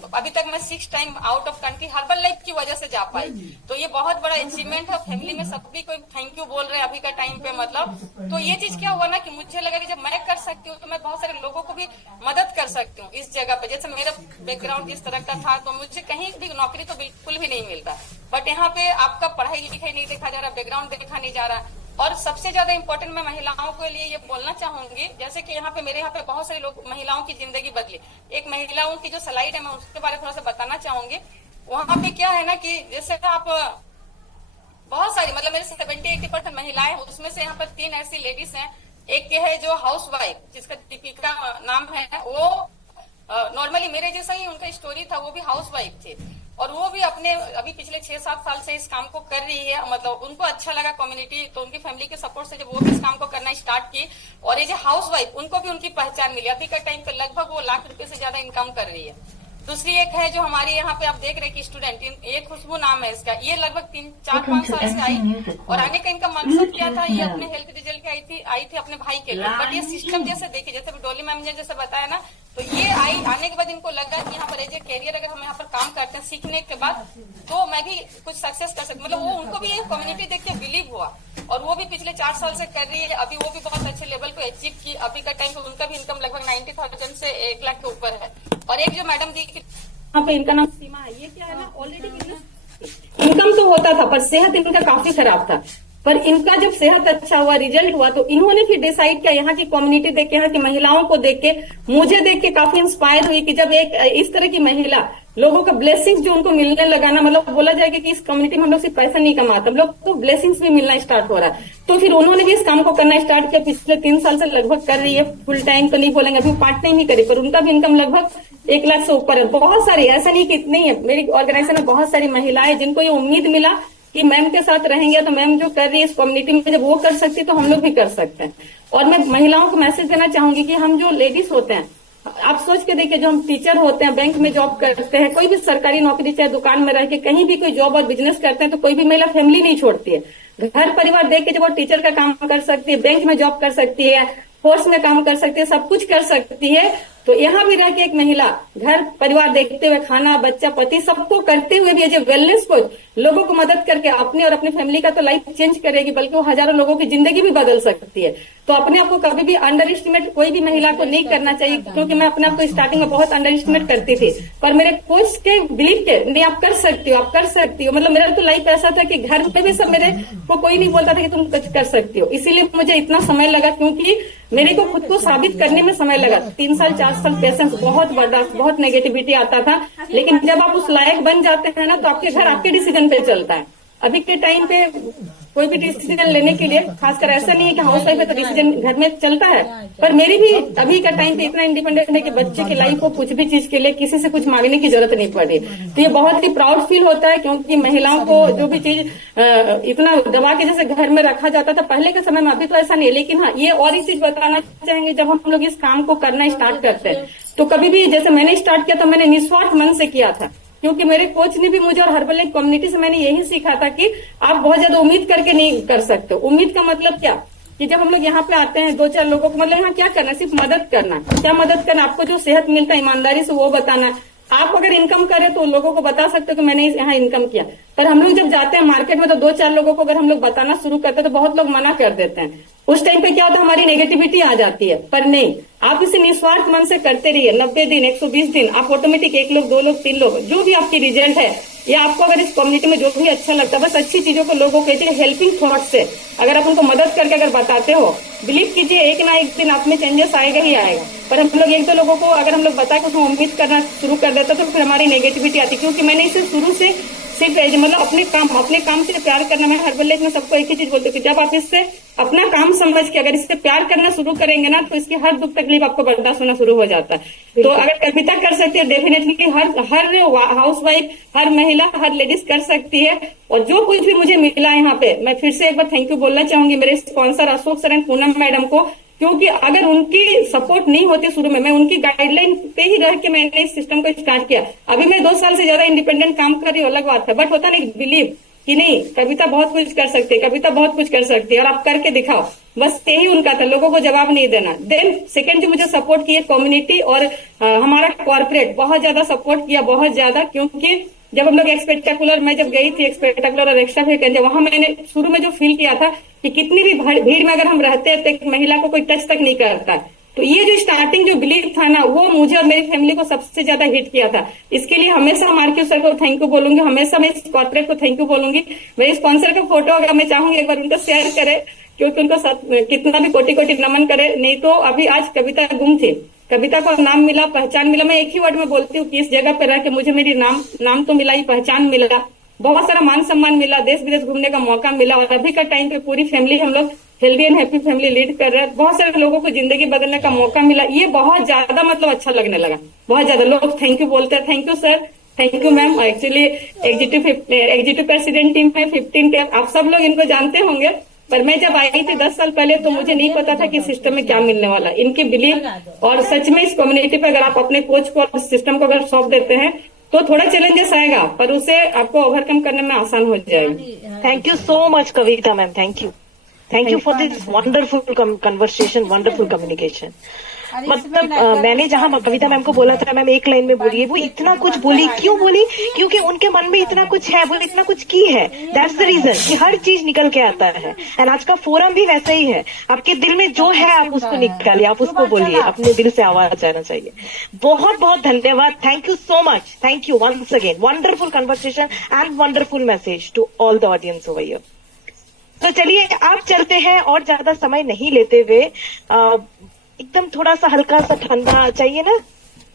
अभी तक मैं 6 time out of country herbal life की वजह से जा पाई। तो ये बहुत बड़ा अचीवमेंट है। फैमिली में सभी को थैंक यू बोल रहे हैं अभी का टाइम पे, मतलब। तो ये चीज क्या हुआ ना कि मुझे लगा कि जब मैं कर सकती हूँ, तो मैं बहुत सारे लोगों को भी मदद कर सकती हूँ इस जगह पे। जैसे मेरा बैकग्राउंड इस तरह का था, तो मुझे कहीं भी नौकरी तो बिल्कुल भी नहीं मिलता, बट यहाँ पे आपका पढ़ाई लिखाई नहीं देखा जा रहा, बैकग्राउंड देखा नहीं जा रहा। और सबसे ज्यादा इम्पोर्टेंट मैं महिलाओं के लिए ये बोलना चाहूंगी, जैसे कि यहाँ पे मेरे यहाँ पे बहुत सारे लोग, महिलाओं की जिंदगी बदली। एक महिलाओं की जो स्लाइड है, मैं उसके बारे में थोड़ा सा बताना चाहूंगी। वहां पे क्या है ना कि जैसे आप बहुत सारी, मतलब मेरे 70-80% महिलाएं हैं, उसमें से यहाँ पर 3 ऐसी लेडीज हैं। एक के है जो हाउस वाइफ, जिसका दीपिका नाम है, वो नॉर्मली मेरे जैसा ही उनका स्टोरी था, वो भी हाउस वाइफ थे और वो भी अपने अभी पिछले 6-7 साल से इस काम को कर रही है। मतलब उनको अच्छा लगा कम्युनिटी, तो उनकी फैमिली के सपोर्ट से जब वो भी इस काम को करना स्टार्ट की, और ये जो हाउस वाइफ, उनको भी उनकी पहचान मिली। अभी का टाइम पे लगभग वो ₹1,00,000 से ज्यादा इनकम कर रही है। दूसरी एक है जो हमारी यहाँ पे आप देख रहे हैं कि स्टूडेंट, ये खुशबू नाम है इसका, ये लगभग 3-4-5 साल से आई और आने का इनका मकसद क्या था, ये अपने हेल्थ रिजल्ट के आई थी अपने भाई के लिए। बट ये सिस्टम जैसे देखिए, जैसे डोली मैम ने जैसे बताया ना, तो ये आई, आने के बाद इनको लगा कि यहाँ पर एज ए कैरियर अगर हम यहाँ पर काम करते हैं सीखने के बाद, तो मैं भी कुछ सक्सेस कर सकती, मतलब वो उनको भी ये कम्युनिटी देख के बिलीव हुआ और वो भी पिछले 4 साल से कर रही है। अभी वो भी बहुत अच्छे लेवल पे अचीव की। अभी का टाइम पे उनका भी इनकम लगभग 90,000 से 1,00,000 के ऊपर है। और एक जो मैडम दी यहाँ पे, इनका नाम सीमा है, ये क्या है ना, ऑलरेडी इनकम तो होता था पर सेहत इनका काफी खराब था। पर इनका जब सेहत अच्छा हुआ, रिजल्ट हुआ, तो इन्होंने फिर डिसाइड किया, यहाँ की कम्युनिटी देख के, यहाँ की महिलाओं को देख के, मुझे देख के काफी इंस्पायर हुई कि जब एक इस तरह की महिला, लोगों का ब्लेसिंग्स जो उनको मिलने लगा ना, मतलब बोला जाएगा कि इस कम्युनिटी में हम लोग सिर्फ पैसा नहीं कमाते, हम लोग को ब्लेसिंग्स भी मिलना स्टार्ट हो रहा है। तो फिर उन्होंने भी इस काम को करना स्टार्ट किया। पिछले 3 साल से लगभग कर रही है। फुल टाइम तो नहीं बोलेंगे, अभी पार्ट टाइम ही करी, पर उनका भी इनकम लगभग 1,00,000 से ऊपर है। बहुत सारी, ऐसा नहीं कि इतनी है, मेरी ऑर्गेनाइजेशन में बहुत सारी महिलाएं जिनको ये उम्मीद मिला कि मैम के साथ रहेंगे तो मैम जो कर रही है इस कम्युनिटी में, जब वो कर सकती है तो हम लोग भी कर सकते हैं। और मैं महिलाओं को मैसेज देना चाहूंगी कि हम जो लेडीज होते हैं, आप सोच के देखिए, जो हम टीचर होते हैं, बैंक में जॉब करते हैं, कोई भी सरकारी नौकरी, चाहे दुकान में रह के कहीं भी कोई जॉब और बिजनेस करते हैं, तो कोई भी महिला फैमिली नहीं छोड़ती है। घर परिवार देख के जब वो टीचर का काम कर सकती है, बैंक में जॉब कर सकती है, फोर्स में काम कर सकती है, सब कुछ कर सकती है, तो यहाँ भी रह के एक महिला घर परिवार देखते हुए, खाना, बच्चा, पति, सबको करते हुए भी एज ए वेलनेस कोच लोगों को मदद करके अपने और अपनी फैमिली का तो लाइफ चेंज करेगी, बल्कि वो हजारों लोगों की जिंदगी भी बदल सकती है। तो अपने आप को कभी भी अंडर एस्टिमेट कोई भी महिला को नहीं करना चाहिए, क्योंकि मैं अपने आप को स्टार्टिंग में बहुत अंडर एस्टिमेट करती थी, पर मेरे कोच के बिलीव के, नहीं आप कर सकती हो, आप कर सकती हो। मतलब मेरा तो लाइफ ऐसा था कि घर में भी सब मेरे को कोई नहीं बोलता था कि तुम कुछ कर सकती हो। इसीलिए मुझे इतना समय लगा, क्योंकि मेरे को खुद को साबित करने में समय लगा। 3 साल 4 साल पेशेंस, बहुत बर्दाश्त, बहुत नेगेटिविटी आता था, लेकिन जब आप उस लायक बन जाते हैं ना, तो आपके घर आपके डिसीजन पे चलता है। अभी के टाइम पे कोई भी डिसीजन लेने के लिए, खासकर ऐसा नहीं है कि हाउस वाइफ है तो डिसीजन घर में चलता है, पर मेरी भी अभी का टाइम पे इतना इंडिपेंडेंट है कि बच्चे की लाइफ को कुछ भी चीज के लिए किसी से कुछ मांगने की जरूरत नहीं पड़ी। तो ये बहुत ही प्राउड फील होता है, क्योंकि महिलाओं को जो भी चीज इतना दबा के जैसे घर में रखा जाता था पहले के समय में, अभी तो ऐसा नहीं है। लेकिन हाँ, ये और ही चीज बताना चाहेंगे, जब हम लोग इस काम को करना स्टार्ट करते हैं, तो कभी भी, जैसे मैंने स्टार्ट किया तो मैंने निस्वार्थ मन से किया था, क्योंकि मेरे कोच ने भी मुझे और हर्बल कम्युनिटी से मैंने यही सीखा था कि आप बहुत ज्यादा उम्मीद करके नहीं कर सकते। उम्मीद का मतलब क्या, कि जब हम लोग यहाँ पे आते हैं 2-4 लोगों को, मतलब यहाँ क्या करना, सिर्फ मदद करना। क्या मदद करना, आपको जो सेहत मिलता है ईमानदारी से वो बताना। आप अगर इनकम करें तो लोगों को बता सकते हो कि मैंने यहाँ इनकम किया, पर हम लोग जब जाते हैं मार्केट में तो 2-4 लोगों को अगर हम लोग बताना शुरू करते हैं तो बहुत लोग मना कर देते हैं। उस टाइम पे क्या होता है, हमारी नेगेटिविटी आ जाती है। पर नहीं, आप इसे निस्वार्थ मन से करते रहिए। 90 दिन, 120 दिन, आप ऑटोमेटिक 1 लोग, 2 लोग, 3 लोग, जो भी आपकी रिजल्ट है, या आपको अगर इस कम्युनिटी में जो भी अच्छा लगता है, बस अच्छी चीजों को लोगों को हेल्पिंग थॉट से अगर आप उनको मदद करके अगर बताते हो, बिलीव कीजिए एक ना एक दिन आप में चेंजेस आएगा ही आएगा। पर हम लोग 1-2 लोगों को अगर हम लोग बता के उम्मीद करना शुरू कर देते तो फिर हमारी नेगेटिविटी आती। क्योंकि मैंने इसे शुरू से सिर्फ मतलब अपने काम से प्यार करना, मैं हर्बल लाइफ में सबको एक ही चीज बोलती हूँ कि जब आप इससे अपना काम समझ के अगर इससे प्यार करना शुरू करेंगे ना, तो इसकी हर दुख तकलीफ आपको बर्दाश्त होना शुरू हो जाता है। तो अगर कविता कर सकती है, डेफिनेटली हर हाउस वाइफ, हर महिला, हर लेडीज कर सकती है। और जो कुछ भी मुझे मिला यहाँ पे, मैं फिर से एक बार थैंक यू बोलना चाहूंगी मेरे sponsor Ashok sir and Poonam madam को, क्योंकि अगर उनकी सपोर्ट नहीं होती शुरू में, मैं उनकी गाइडलाइन पे ही रह के मैंने इस सिस्टम को स्टार्ट किया। अभी मैं 2 साल से ज्यादा इंडिपेंडेंट काम कर रही हूँ, अलग बात है, बट होता नहीं बिलीव कि नहीं, कविता बहुत कुछ कर सकती है, कविता बहुत कुछ कर सकती है और आप करके दिखाओ। बस यही उनका था, लोगों को जवाब नहीं देना। देन सेकंड जो मुझे सपोर्ट किया कम्युनिटी और हमारा कॉर्पोरेट बहुत ज्यादा सपोर्ट किया, बहुत ज्यादा। क्योंकि जब हम लोग एक्सपेक्टेकुलर, मैं जब गई थी एक्सपेक्टेकुलर और एक्स्ट्रा फिर, वहां मैंने शुरू में जो फील किया था कि कितनी भी भीड़ में अगर हम रहते हैं तो एक महिला को कोई टच तक नहीं करता। तो ये जो स्टार्टिंग जो बिलीव था ना, वो मुझे और मेरी फैमिली को सबसे ज्यादा हिट किया था। इसके लिए हमेशा मार्क्यू सर को थैंक यू बोलूंगी, हमेशा मैं इस कॉर्पोरेट को थैंक यू बोलूंगी। मेरे स्पॉन्सर का फोटो अगर मैं चाहूंगी एक बार उनको शेयर करे, क्योंकि उनको कितना भी कोटि नमन करे, नहीं तो अभी आज कविता गुम थी, कविता को नाम मिला, पहचान मिला। मैं एक ही वर्ड में बोलती हूँ कि इस जगह पे रह के मुझे मेरी नाम तो मिला ही, पहचान मिला। बहुत सारा मान सम्मान मिला, देश विदेश घूमने का मौका मिला, और अभी का टाइम पे पूरी फैमिली हम लोग healthy and happy family lead कर रहे हैं। बहुत सारे लोगों को जिंदगी बदलने का मौका मिला, ये बहुत ज्यादा मतलब अच्छा लगने लगा। बहुत ज्यादा लोग थैंक यू बोलते हैं, thank you sir, thank you ma'am. Actually executive president team में 15 आप सब लोग इनको जानते होंगे, पर मैं जब आई थी 10 साल पहले तो मुझे नहीं पता था कि सिस्टम में क्या मिलने वाला। इनके बिलीव और सच में इस कम्युनिटी पे अगर आप अपने कोच को और सिस्टम को अगर सौंप देते हैं तो थोड़ा चैलेंजेस आएगा, पर उसे आपको ओवरकम करने में आसान हो जाएगी। Thank you so much Kavita ma'am, thank you for this wonderful conversation, wonderful communication. मतलब मैंने जहां कविता मैम को बोला था मैम एक लाइन में बोलिए, वो इतना कुछ बोली, क्यों बोली? क्योंकि उनके मन में इतना कुछ है, वो इतना कुछ की है, दैट्स द रीजन कि हर चीज निकल के आता है। एंड आज का फोरम भी वैसे ही है, आपके दिल में जो है आप उसको निकालिए, आप उसको बोलिए, अपने दिल से आवाज आना चाहिए। बहुत बहुत धन्यवाद, thank you so much, thank you once again, wonderful conversation and wonderful message to all the audience over here. तो चलिए आप चलते हैं और ज्यादा समय नहीं लेते हुए, एकदम थोड़ा सा हल्का सा ठंडा चाहिए ना,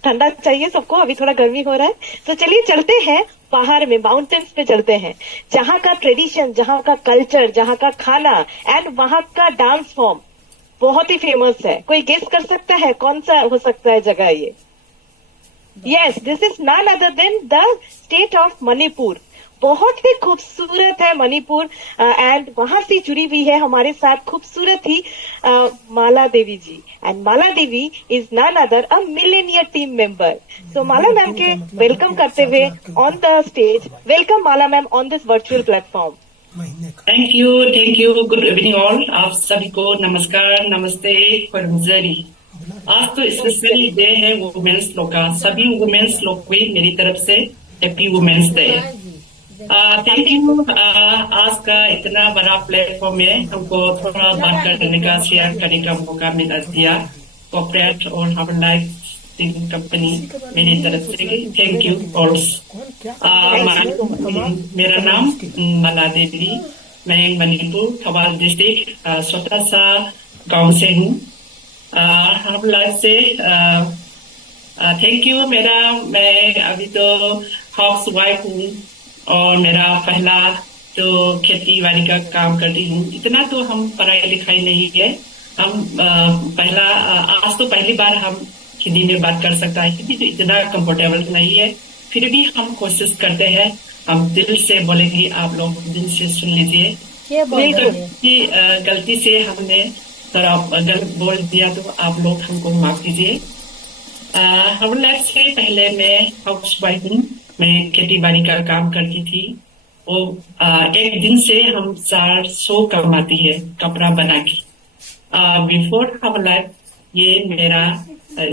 ठंडा चाहिए सबको, अभी थोड़ा गर्मी हो रहा है, तो चलिए चलते हैं पहाड़ में, माउंटेन्स पे चलते हैं, जहाँ का ट्रेडिशन, जहाँ का कल्चर, जहाँ का खाना एंड वहाँ का डांस फॉर्म बहुत ही फेमस है। कोई गेस कर सकता है कौन सा हो सकता है जगह ये? Yes, this is none other than the state of Manipur. बहुत ही खूबसूरत है मणिपुर, एंड वहां से जुड़ी हुई है हमारे साथ खूबसूरत ही Mala Devi ji, and Mala Devi is none other a millionaire team member. So Mala ma'am के वेलकम करते हुए on the stage, welcome Mala ma'am on this virtual platform. Thank you, good evening all. आप सभी को नमस्कार, नमस्ते, परमजरी। आज तो स्पेशल डे है वुमेन्स लोग का, सभी वुमेन्स लोग को मेरी तरफ से happy women's day. Thank you, आज का इतना बड़ा प्लेटफॉर्म में हमको थोड़ा बात करने का, शेयर करने का मौका मिला दिया कॉर्पोरेट और हमारे लाइफ कंपनी मेरी तरफ से थैंक यू ऑल्सो। मेरा नाम माला देवी, मैं मणिपुर थवाल डिस्ट्रिक्ट छोटा सा गांव से हूँ। हम लाइफ से थैंक यू। मैं अभी तो हाउस वाइफ हूँ और मेरा पहला तो खेती बाड़ी का काम करती हूँ। इतना तो हम पढ़ाई लिखाई नहीं है, हम आज तो पहली बार हम हिंदी में बात कर सकता है, हिंदी तो इतना कंफर्टेबल नहीं है, फिर भी हम कोशिश करते हैं, हम दिल से बोलेंगे, आप लोग दिल से सुन लीजिए। गलती से हमने थोड़ा गलत बोल दिया तो आप लोग हमको माफ कीजिए। हम लाइफ से पहले मैं हाउस वाइफ हूँ, मैं खेती बाड़ी का काम करती थी। वो एक दिन से हम 400 कमाती है कपड़ा बना के। बिफोर हम लाइफ, ये मेरा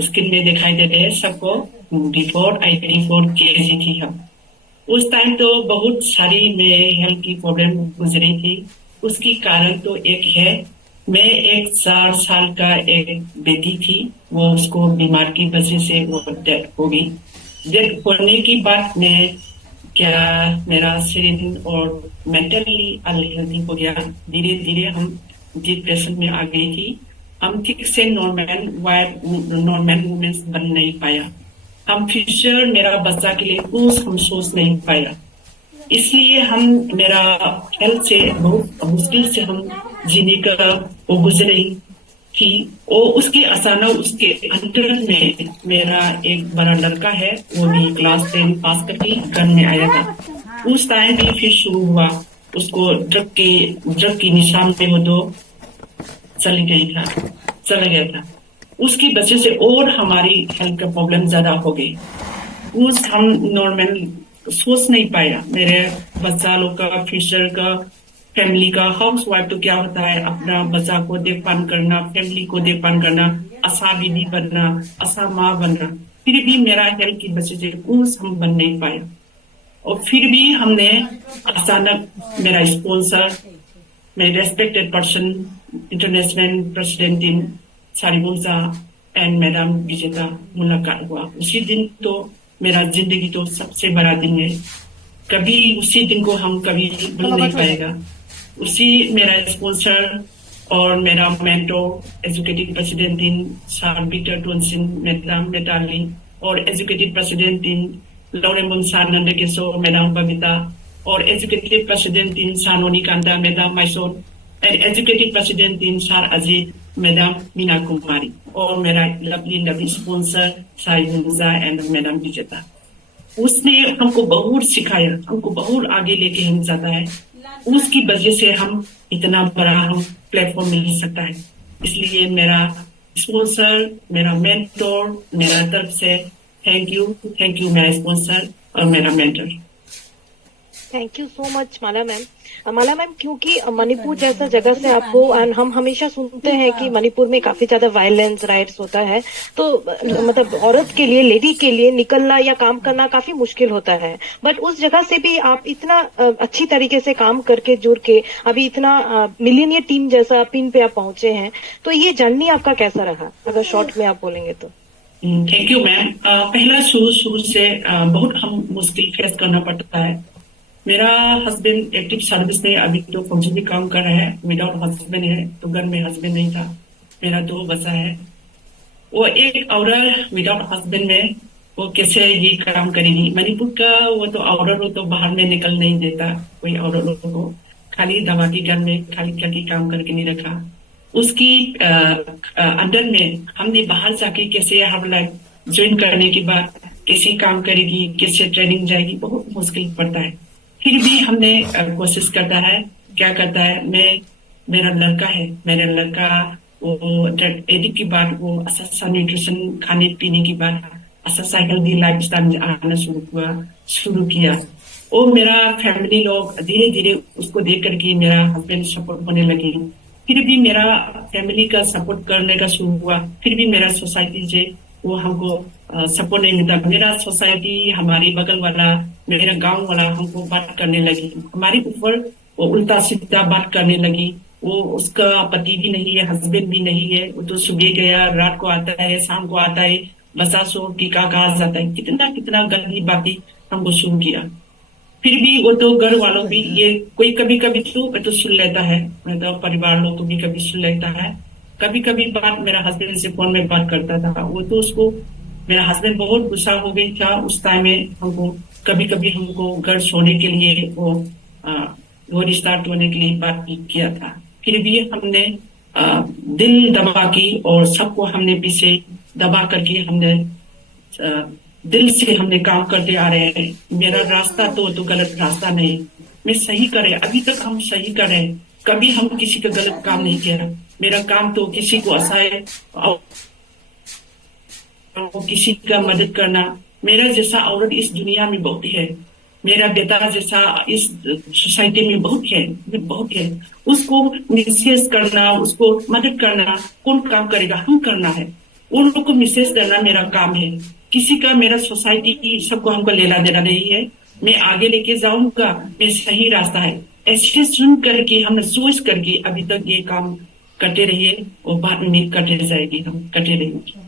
स्क्रीन में दिखाई देते हैं सबको, बिफोर 84 kg थी हम। उस टाइम तो बहुत सारी मेरे हेल्थ की प्रॉब्लम गुजरी थी। उसकी कारण तो एक है, मैं एक 4 साल का एक बेटी थी, वो उसको बीमार की वजह से वो डेथ हो गई। डेथ होने की बाद में क्या मेरा शरीर और मेंटली अनहेल्दी हो गया। धीरे धीरे हम डिप्रेशन में आ गई थी। हम ठीक से नॉर्मल वुमेन्स बन नहीं पाया। हम फ्यूचर मेरा बच्चा के लिए कुछ हम सोच नहीं पाया। इसलिए हम मेरा हेल्थ से बहुत मुश्किल से हम जीने का वो गुजरी थी। और उसके अचानक उसके अंदर में मेरा एक बड़ा लड़का है, वो भी क्लास 10 पास करके घर में आया था। उस टाइम भी फिर शुरू हुआ, उसको ड्रग की निशान पे वो तो चला गया था। उसकी वजह से और हमारी हेल्थ का प्रॉब्लम ज्यादा हो गई। उस हम नॉर्मल सोच नहीं पाया, मेरे बच्चा लोग का फ्यूचर का, फैमिली का। हाउस वाइफ तो क्या होता है, अपना बच्चा को देखभाल करना, फैमिली को देखभाल करना, आशा बीबी बनना, आशा माँ बनना। फिर भी मेरा हेल्थ की वजह से कुछ हम बन नहीं पाया। और फिर भी हमने अचानक मेरा स्पॉन्सर, मेरे respected person, international president in सारिबोसा एंड मैडम विजेता मुलाकात हुआ। उसी दिन तो मेरा जिंदगी तो सबसे बड़ा दिन है, कभी उसी दिन को हम कभी भूल नहीं पाएगा। उसी मेरा स्पॉन्सर और मेरा mentor, educative president in sir Victor टोनसिन madam mentally, और educative president in Lawrence Nand Kishore madam Babita, और एजुकेटिव प्रेसिडेंट इन सानोनी कांदा मैडम माइसोन, एजुकेटिव प्रेसिडेंट इन सार अजीत मैडम मीना कुमारी, और मेरा लवली स्पॉन्सर साइंजा एंड मैडम विजेता। उसने हमको बहुत सिखाया, हमको बहुत आगे लेके हम जाता है। उसकी वजह से हम इतना बड़ा हम प्लेटफॉर्म मिल सकता है। इसलिए मेरा स्पॉन्सर, मेरा मेंटोर, मेरा तरफ से थैंक यू मेरा स्पॉन्सर और मेरा mentor. Thank you so much Mala ma'am. Mala ma'am, क्योंकि मणिपुर जैसा जगह से आपको, हम हमेशा सुनते हैं कि मणिपुर में काफी ज्यादा वायलेंस राइट्स होता है, तो मतलब औरत के लिए, लेडी के लिए निकलना या काम करना काफी मुश्किल होता है। बट उस जगह से भी आप इतना अच्छी तरीके से काम करके जुड़ के अभी इतना मिलियनियर टीम जैसा पिन पे आप पहुंचे हैं, तो ये जर्नी आपका कैसा रहा, अगर शॉर्ट में आप बोलेंगे तो? Thank you ma'am. पहला शुरू से बहुत हम मुश्किल फेस करना पड़ता है। मेरा हस्बैंड एक्टिव सर्विस में अभी तो फौजी में काम कर रहा है, विदाउट हस्बैंड है, तो घर में हस्बैंड नहीं था। मेरा 2 बच्चा है। वो एक औरत विदाउट हस्बैंड में वो कैसे ये काम करेगी? मणिपुर का वो तो औरत हो तो बाहर में निकल नहीं देता कोई औरत को, खाली दवा के घर में खाली करके काम करके नहीं रखा। उसकी अंदर में हमने बाहर जाके कैसे हर लाइफ ज्वाइन करने के बाद कैसे काम करेगी, कैसे ट्रेनिंग जाएगी, बहुत मुश्किल पड़ता है। फिर भी हमने कोशिश करता है, क्या करता है, मेरा लड़का वो एडिट के बाद वो अच्छा न्यूट्रिशन खाने पीने के बाद अच्छा हेल्दी लाइफ स्टाइल आना शुरू किया। और मेरा फैमिली लोग धीरे धीरे उसको देख करके मेरा हस्बैंड सपोर्ट होने लगे। फिर भी मेरा फैमिली का सपोर्ट करने का शुरू हुआ। फिर भी मेरा सोसाइटी से वो हमको सपोर्ट नहीं मिलता। मेरा सोसाइटी, हमारी बगल वाला, मेरा गांव वाला हमको बात करने लगी, हमारे ऊपर वो उल्टा सीधा बात करने लगी। वो उसका पति भी नहीं है, हस्बैंड भी नहीं है, वो तो सुबह गया, रात को आता है, शाम को आता है, बसा सो की कहा जाता है, कितना कितना गंदी बातें हमको शुरू किया। फिर भी वो तो घर वालों भी ये कोई कभी कभी तो सुन लेता है, मतलब परिवार लोग को भी कभी सुन लेता है। कभी कभी बात मेरा हस्बैंड से फोन में बात करता था, वो तो उसको मेरा हस्बैंड बहुत गुस्सा हो गई था उस टाइम में। हमको कभी कभी हमको घर सोने के लिए वो रिस्टार्ट होने के लिए बात किया था। फिर भी हमने दिल दबा की और सबको हमने पीछे दबा करके हमने दिल से हमने काम करते आ रहे हैं। मेरा रास्ता तो गलत रास्ता नहीं, मैं सही करे, अभी तक हम सही कर रहे हैं, कभी हम किसी का गलत काम नहीं किया। मेरा काम तो किसी को हंसाए और किसी का मदद करना। मेरा जैसा औरत इस दुनिया में बहुत है, मेरा बेटा जैसा इस सोसाइटी में बहुत है। उसको मिसेज करना, उसको मदद करना कौन काम करेगा? हम करना है। उन लोग को मिसेज करना मेरा काम है। किसी का, मेरा सोसाइटी की सबको हमको लेना देना नहीं है। मैं आगे लेके जाऊंगा, मैं सही रास्ता है ऐसे सुन करके, हमने सोच करके अभी तक ये काम करते रहिए और बाद में करते जाएगी, हम करते रहेंगे।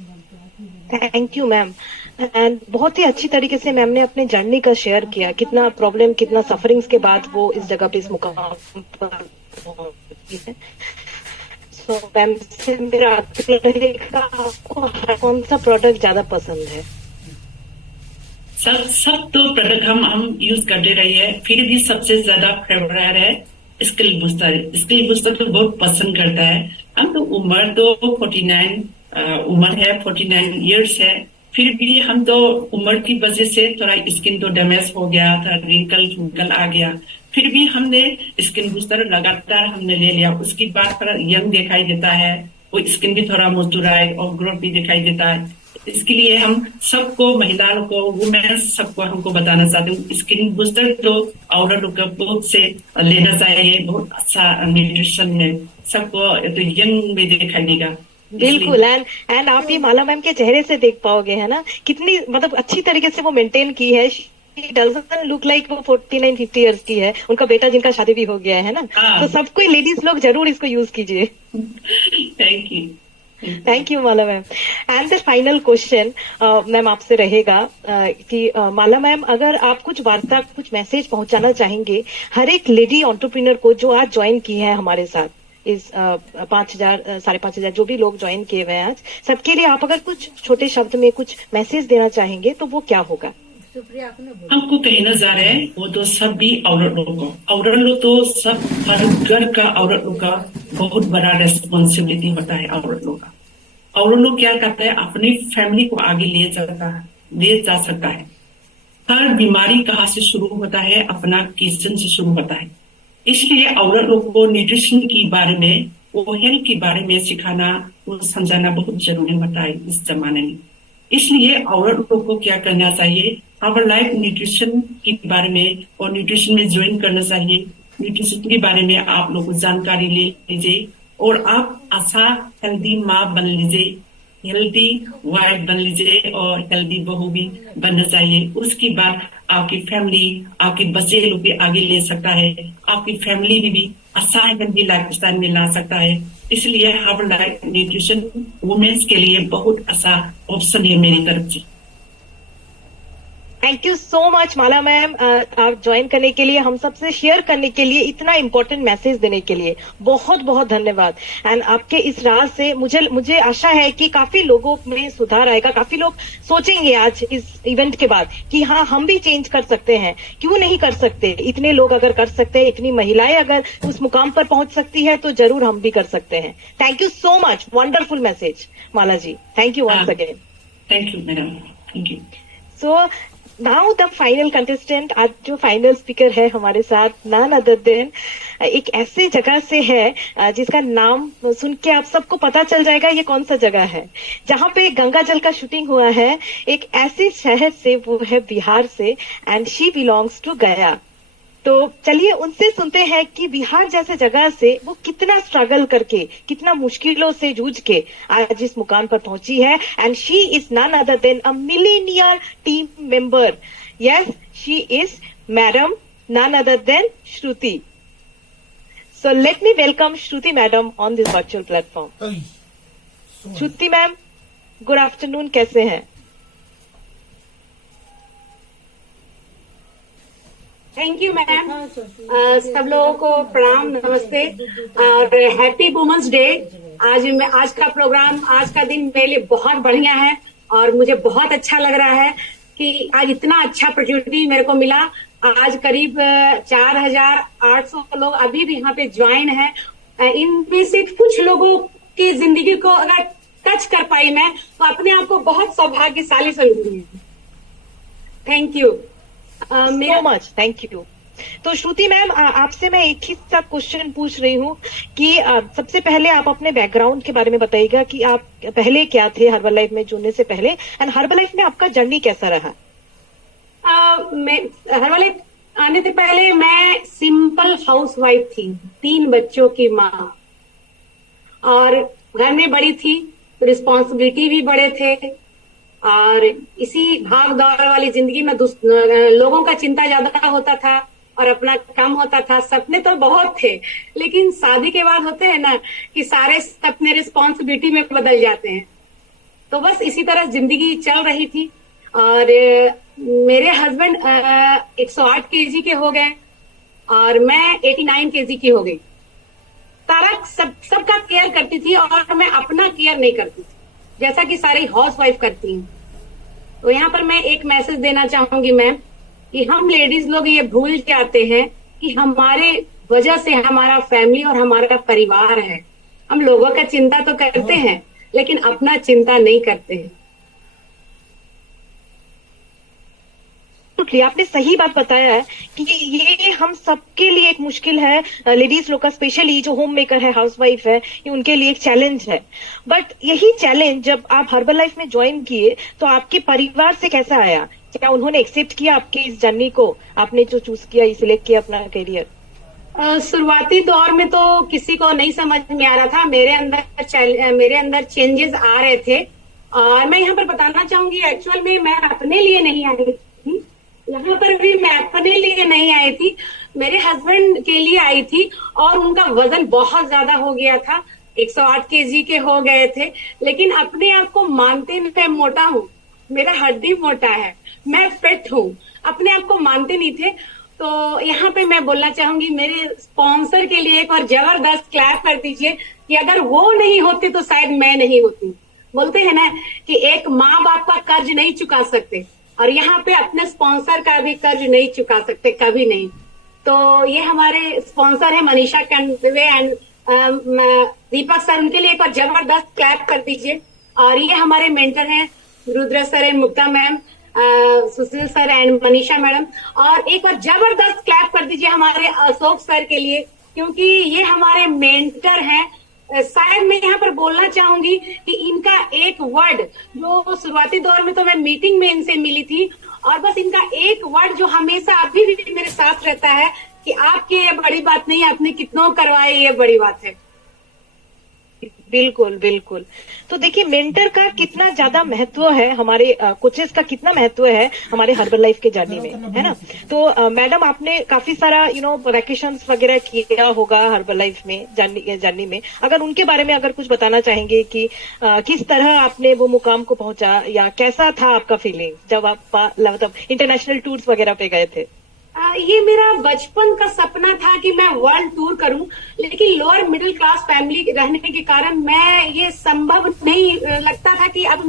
Thank you ma'am. एंड बहुत ही अच्छी तरीके से मैम ने अपने जर्नी का शेयर किया, कितना प्रॉब्लम, कितना सफरिंग्स के बाद वो इस जगह पे, इस मुकाम पर पहुंची है। सो मैम से मेरा रहेगा, आपको कौन सा प्रोडक्ट ज्यादा पसंद है? सब तो प्रोडक्ट हम यूज करते रहे हैं, फिर भी सबसे ज्यादा फेवरेट है स्किल बूस्टर। स्किल बूस्टर तो बहुत पसंद करता है। हम तो उम्र तो 49 उम्र है, 49 इयर्स है, फिर भी हम तो उम्र की वजह से थोड़ा स्किन तो डैमेज हो गया था, रिंकल आ गया। फिर भी हमने स्किन बूस्टर लगातार हमने ले लिया। उसके बाद थोड़ा यंग दिखाई देता है, वो स्किन भी थोड़ा मॉइस्चराइज और ग्रोथ भी दिखाई देता है। इसके लिए हम सबको, महिलाओं को, वुमेन सबको हमको बताना चाहते हूँ, स्किन बूस्टर तो औरत लोग बहुत से लेना चाहिए। बहुत अच्छा न्यूट्रिशन है, सबको तो यंग में दिखाई देगा। बिल्कुल। एंड आप ये माला मैम के चेहरे से देख पाओगे, है ना, कितनी मतलब अच्छी तरीके से वो मेंटेन की है। डजंट लुक लाइक वो 49-50 इयर्स की है। उनका बेटा जिनका शादी भी हो गया है ना। तो सबको, लेडीज लोग जरूर इसको यूज कीजिए। Thank you Mala ma'am. And the final question ma'am आपसे रहेगा कि माला मैम, अगर आप कुछ वार्ता, कुछ मैसेज पहुंचाना चाहेंगे हर एक लेडी एंटरप्रेन्योर को जो आज ज्वाइन की है हमारे साथ, इस 5,000 5,500 जो भी लोग ज्वाइन किए हुए हैं आज, सबके लिए आप अगर कुछ छोटे शब्द में कुछ मैसेज देना चाहेंगे तो वो क्या होगा? हमको कहना जा रहे हैं वो तो सब भी औरत लोग को, औरत लोग तो सब हर घर का औरत लोग का बहुत बड़ा रेस्पॉन्सिबिलिटी होता है। औरत लोग का, औरत लोग क्या करता है, अपनी फैमिली को आगे ले जा सकता है। हर बीमारी कहाँ से शुरू होता है, अपना किचन से शुरू होता है। इसलिए औरत लोग को न्यूट्रिशन के बारे में, वो हेल्थ के बारे में सिखाना, वो समझाना बहुत जरूरी होता है इस जमाने में। इसलिए औरत लोग को क्या करना चाहिए, हर लाइफ न्यूट्रिशन के बारे में और न्यूट्रिशन में ज्वाइन करना चाहिए। न्यूट्रिशन के बारे में आप लोग को जानकारी ले लीजिए और आप अच्छा हेल्दी माँ बन लीजिए, हेल्दी वाइफ बन लीजिए और हेल्दी बहू भी बनना चाहिए। उसके बाद आपकी फैमिली, आपके बच्चे लोग भी आगे ले सकता है, आपकी फैमिली भी अच्छा हेल्दी लाइफ स्टाइल में ला सकता है। इसलिए हर लाइफ न्यूट्रिशन वुमेन्स के लिए बहुत अच्छा ऑप्शन है मेरी तरफ से। Thank you so much Mala ma'am, आप ज्वाइन करने के लिए, हम सबसे शेयर करने के लिए, इतना इम्पोर्टेंट मैसेज देने के लिए बहुत बहुत धन्यवाद। एंड आपके इस राज से मुझे आशा है कि काफी लोगों में सुधार आएगा। काफी लोग सोचेंगे आज इस इवेंट के बाद कि हाँ, हम भी चेंज कर सकते हैं, क्यों नहीं कर सकते। इतने लोग अगर कर सकते हैं, इतनी महिलाएं अगर उस मुकाम पर पहुंच सकती है, तो जरूर हम भी कर सकते हैं। Thank you so much, wonderful message Mala ji, thank you once again. Thank you madam, thank you. So now the final contestant, आज जो फाइनल स्पीकर है हमारे साथ, नन अदर देन, एक ऐसे जगह से है जिसका नाम सुन के आप सबको पता चल जाएगा ये कौन सा जगह है, जहां पे गंगा जल का शूटिंग हुआ है। एक ऐसे शहर से, वो है बिहार से, एंड शी बिलोंग्स टू गया। तो चलिए उनसे सुनते हैं कि बिहार जैसे जगह से वो कितना स्ट्रगल करके, कितना मुश्किलों से जूझ के आज इस मुकाम पर पहुंची है। And she is none other than a millionaire team member. Yes, she is madam none other than Shruti. So let me welcome Shruti madam on this virtual platform. Shruti ma'am, good afternoon, कैसे हैं? Thank you ma'am. सब लोगों को प्रणाम, नमस्ते और happy women's day. आज का प्रोग्राम, आज का दिन मेरे लिए बहुत बढ़िया है और मुझे बहुत अच्छा लग रहा है कि आज इतना अच्छा अपॉर्चुनिटी मेरे को मिला। आज करीब 4800 लोग अभी भी यहाँ पे ज्वाइन है। इनमें से कुछ लोगों की जिंदगी को अगर टच कर पाई मैं, तो अपने आप को बहुत सौभाग्यशाली समझूंगी। Thank you so much, thank you. तो श्रुति मैम, आपसे मैं एक ही साथ क्वेश्चन पूछ रही हूँ कि सबसे पहले आप अपने बैकग्राउंड के बारे में बताइएगा कि आप पहले क्या थे हर्बल लाइफ में जुड़ने से पहले, एंड हर्बल लाइफ में आपका जर्नी कैसा रहा? मैं हर्बल लाइफ आने से पहले मैं सिंपल हाउसवाइफ थी, 3 बच्चों की माँ, और घर में बड़ी थी, रिस्पॉन्सिबिलिटी भी बड़े थे और इसी भाग दौड़ वाली जिंदगी में लोगों का चिंता ज्यादा होता था और अपना कम होता था। सपने तो बहुत थे, लेकिन शादी के बाद होते हैं ना कि सारे सपने रिस्पॉन्सिबिलिटी में बदल जाते हैं। तो बस इसी तरह जिंदगी चल रही थी और मेरे हस्बैंड 108 केजी के हो गए और मैं 89 केजी की हो गई। तारा सबका केयर करती थी और मैं अपना केयर नहीं करती थी, जैसा कि सारी हाउस वाइफ करती हैं। तो यहाँ पर मैं एक मैसेज देना चाहूंगी मैम कि हम लेडीज लोग ये भूल जाते हैं कि हमारे वजह से हमारा फैमिली और हमारा परिवार है। हम लोगों का चिंता तो करते हैं, लेकिन अपना चिंता नहीं करते हैं। आपने सही बात बताया है कि ये हम सबके लिए एक मुश्किल है, लेडीज लोग का, स्पेशली जो होम मेकर है, हाउसवाइफ है, ये उनके लिए एक चैलेंज है। बट यही चैलेंज जब आप हर्बल लाइफ में ज्वाइन किए तो आपके परिवार से कैसा आया? क्या उन्होंने एक्सेप्ट किया आपके इस जर्नी को, आपने जो चूज किया, सिलेक्ट किया अपना करियर? शुरुआती दौर में तो किसी को नहीं समझ में आ रहा था। मेरे अंदर चेंजेस आ रहे थे और मैं यहाँ पर बताना चाहूंगी, एक्चुअल में मैं अपने लिए नहीं आई थी, यहाँ पर भी मैं अपने लिए नहीं आई थी, मेरे हस्बैंड के लिए आई थी। और उनका वजन बहुत ज्यादा हो गया था, 108 केजी के हो गए थे, लेकिन अपने आप को मानते मैं मोटा हूँ, मेरा हड्डी मोटा है, मैं फिट हूँ, अपने आप को मानते नहीं थे। तो यहाँ पे मैं बोलना चाहूंगी, मेरे स्पॉन्सर के लिए एक और जबरदस्त क्लैप कर दीजिए कि अगर वो नहीं होती तो शायद मैं नहीं होती। बोलते हैं ना कि एक माँ बाप का कर्ज नहीं चुका सकते, और यहाँ पे अपने स्पॉन्सर का भी कर्ज नहीं चुका सकते, कभी नहीं। तो ये हमारे स्पॉन्सर है मनीषा कंदवे एंड दीपक सर, उनके लिए एक बार जबरदस्त क्लैप कर दीजिए। और ये हमारे मेंटर हैं Rudra sir and Mukta ma'am, Sushil sir and Manisha madam. और एक बार जबरदस्त क्लैप कर दीजिए हमारे अशोक सर के लिए, क्योंकि ये हमारे मेंटर हैं। शायद मैं यहाँ पर बोलना चाहूंगी कि इनका एक वर्ड, जो शुरुआती दौर में तो मैं मीटिंग में इनसे मिली थी, और बस इनका एक वर्ड जो हमेशा अभी भी मेरे साथ रहता है कि आपके ये बड़ी बात नहीं है, आपने कितनों करवाए, ये बड़ी बात है। बिल्कुल बिल्कुल। तो देखिए मेंटर का कितना ज्यादा महत्व है, हमारे कोचेस का कितना महत्व है हमारे हर्बल लाइफ के जर्नी में, है ना। तो मैडम आपने काफी सारा वैकेशंस वगैरह किया होगा हर्बल लाइफ में जर्नी में, अगर उनके बारे में अगर कुछ बताना चाहेंगे कि किस तरह आपने वो मुकाम को पहुंचा, या कैसा था आपका फीलिंग जब आप मतलब इंटरनेशनल टूर्स वगैरह पे गए थे। ये मेरा बचपन का सपना था कि मैं वर्ल्ड टूर करूं, लेकिन लोअर मिडिल क्लास फैमिली रहने के कारण मैं ये संभव नहीं लगता था कि अब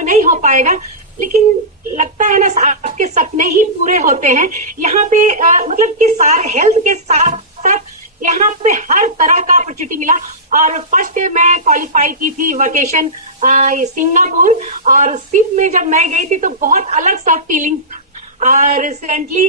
नहीं हो पाएगा। लेकिन लगता है ना, आपके सपने ही पूरे होते हैं। यहाँ पे मतलब कि सारे हेल्थ के साथ साथ यहाँ पे हर तरह का अपॉर्चुनिटी मिला। और फर्स्ट मैं क्वालिफाई की थी वेकेशन सिंगापुर, और सिप में जब मैं गई थी तो बहुत अलग सा फीलिंग। और रिसेंटली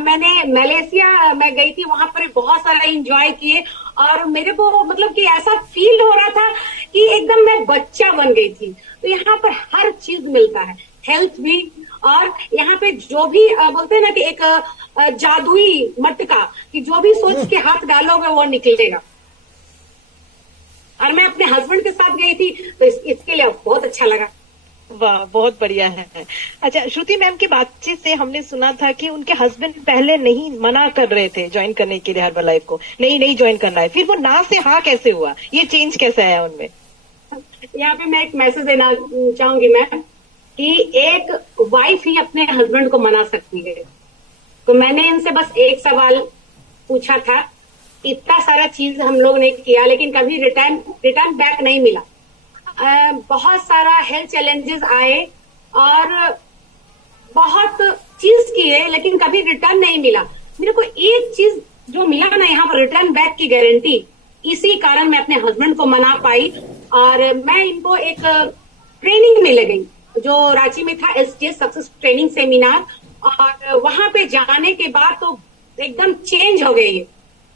मैंने मलेशिया मैं गई थी, वहां पर बहुत सारा एंजॉय किए, और मेरे को मतलब कि ऐसा फील हो रहा था कि एकदम मैं बच्चा बन गई थी। तो यहाँ पर हर चीज मिलता है, हेल्थ भी, और यहाँ पे जो भी बोलते हैं ना कि एक जादुई मटका, कि जो भी सोच के हाथ डालोगे वो निकलेगा। और मैं अपने हस्बैंड के साथ गई थी, तो इसके लिए बहुत अच्छा लगा। वाह, बहुत बढ़िया है। अच्छा, श्रुति मैम की बातचीत से हमने सुना था कि उनके हस्बैंड पहले नहीं मना कर रहे थे ज्वाइन करने के लिए हर्बल लाइफ को, नहीं ज्वाइन करना है, फिर वो ना से हाँ कैसे हुआ, ये चेंज कैसे आया उनमें। यहाँ पे मैं एक मैसेज देना चाहूंगी मैम, कि एक वाइफ ही अपने हस्बैंड को मना सकती है। तो मैंने इनसे बस एक सवाल पूछा था, इतना सारा चीज हम लोग ने किया, लेकिन कभी रिटर्न बैक नहीं मिला। बहुत सारा हेल्थ चैलेंजेस आए और बहुत चीज किए, लेकिन कभी रिटर्न नहीं मिला। मेरे को एक चीज जो मिला ना यहाँ पर, रिटर्न बैक की गारंटी। इसी कारण मैं अपने हस्बैंड को मना पाई, और मैं इनको एक ट्रेनिंग में ले गई जो रांची में था, SGS सक्सेस ट्रेनिंग सेमिनार। और वहां पे जाने के बाद तो एकदम चेंज हो गई।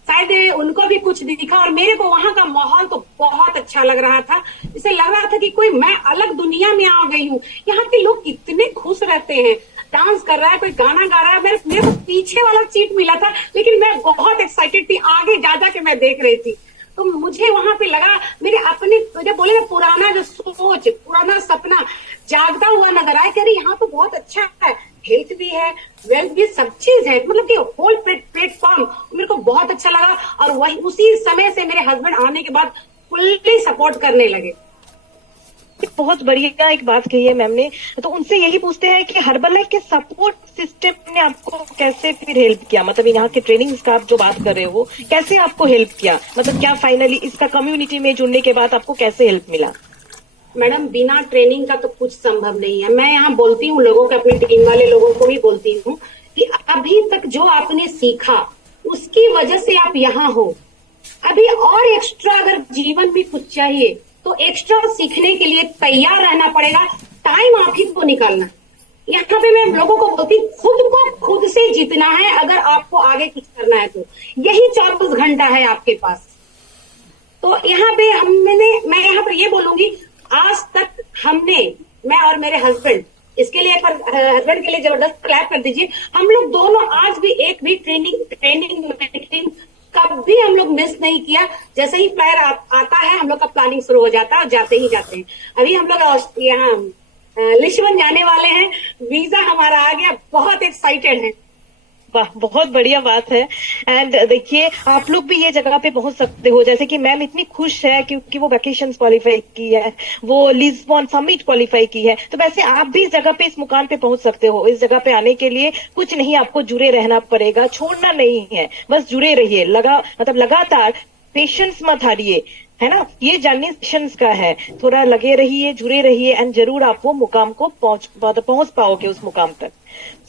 शायद उनको भी कुछ दिखा, और मेरे को वहां का माहौल तो बहुत अच्छा लग रहा था। इसे लग रहा था कि कोई मैं अलग दुनिया में आ गई हूँ। यहाँ के लोग इतने खुश रहते हैं, डांस कर रहा है, कोई गाना गा रहा है। मेरे को पीछे वाला सीट मिला था, लेकिन मैं बहुत एक्साइटेड थी, आगे जा के मैं देख रही थी। तो मुझे वहां पे लगा मेरे अपने, मुझे बोले ना, पुराना जो सोच, पुराना सपना जागता हुआ नजर आया। कह रही यहाँ तो बहुत अच्छा है, हेल्थ भी है, वेल्थ भी, सब चीज है, मतलब कि होल प्लेटफॉर्म मेरे को बहुत अच्छा लगा। और वही उसी समय से मेरे हस्बैंड आने के बाद फुल्ली सपोर्ट करने लगे। बहुत बढ़िया एक बात कही है मैम ने। तो उनसे यही पूछते हैं कि हर्बल लाइफ के सपोर्ट सिस्टम ने आपको कैसे फिर हेल्प किया, मतलब यहाँ के ट्रेनिंग का आप जो बात कर रहे हो, कैसे आपको हेल्प किया, मतलब क्या फाइनली इसका कम्युनिटी में जुड़ने के बाद आपको कैसे हेल्प मिला। मैडम, बिना ट्रेनिंग का तो कुछ संभव नहीं है। मैं यहाँ बोलती हूँ लोगों को, अपनी टीम वाले लोगों को भी बोलती हूँ कि अभी तक जो आपने सीखा उसकी वजह से आप यहाँ हो। अभी और एक्स्ट्रा अगर जीवन में कुछ चाहिए तो एक्स्ट्रा सीखने के लिए तैयार रहना पड़ेगा, टाइम आप ही को निकालना। यहाँ पे मैं लोगों को बोलती हूँ, खुद को खुद से जीतना है। अगर आपको आगे कुछ करना है तो यही 24 घंटा है आपके पास। तो यहाँ पे मैं यहाँ पर ये बोलूंगी, आज तक मैं और मेरे हस्बैंड, इसके लिए एक बार हस्बैंड के लिए जबरदस्त क्लैप कर दीजिए। हम लोग दोनों आज भी एक भी ट्रेनिंग कभी हम लोग मिस नहीं किया। जैसे ही फ्लायर आता है, हम लोग का प्लानिंग शुरू हो जाता है और जाते ही जाते हैं। अभी हम लोग यहाँ लिस्बन जाने वाले हैं, वीजा हमारा आ गया, बहुत एक्साइटेड है। वाह, बहुत बढ़िया बात है। एंड देखिए, आप लोग भी ये जगह पे पहुंच सकते हो, जैसे कि मैम इतनी खुश है क्योंकि वो वैकेशंस क्वालिफाई की है, वो लिस्बन समिट क्वालिफाई की है, तो वैसे आप भी इस जगह पे, इस मुकाम पे पहुंच सकते हो। इस जगह पे आने के लिए कुछ नहीं, आपको जुड़े रहना पड़ेगा, छोड़ना नहीं है, बस जुड़े रहिए, मतलब लगातार पेशेंस मत हारिए, है ना, ये जर्नी सेशंस का है। थोड़ा लगे रहिए, जुड़े रहिए एंड जरूर आप वो मुकाम को पहुंच पाओगे उस मुकाम तक।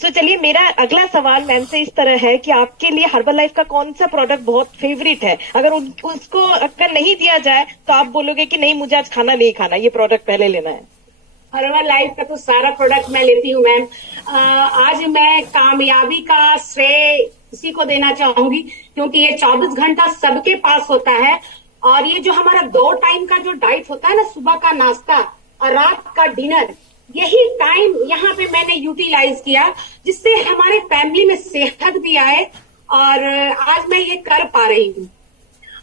सो चलिए, मेरा अगला सवाल मैम से इस तरह है कि आपके लिए हर्बल लाइफ का कौन सा प्रोडक्ट बहुत फेवरेट है? अगर उसको अगर नहीं दिया जाए तो आप बोलोगे कि नहीं, मुझे आज खाना नहीं खाना, ये प्रोडक्ट पहले लेना है। हर्बल लाइफ का तो सारा प्रोडक्ट मैं लेती हूँ मैम। आज मैं कामयाबी का श्रेय इसी को देना चाहूंगी, क्योंकि ये 24 घंटा सबके पास होता है। और ये जो हमारा 2 टाइम का जो डाइट होता है ना, सुबह का नाश्ता और रात का डिनर, यही टाइम यहाँ पे मैंने यूटिलाइज किया, जिससे हमारे फैमिली में सेहत भी आए और आज मैं ये कर पा रही हूँ।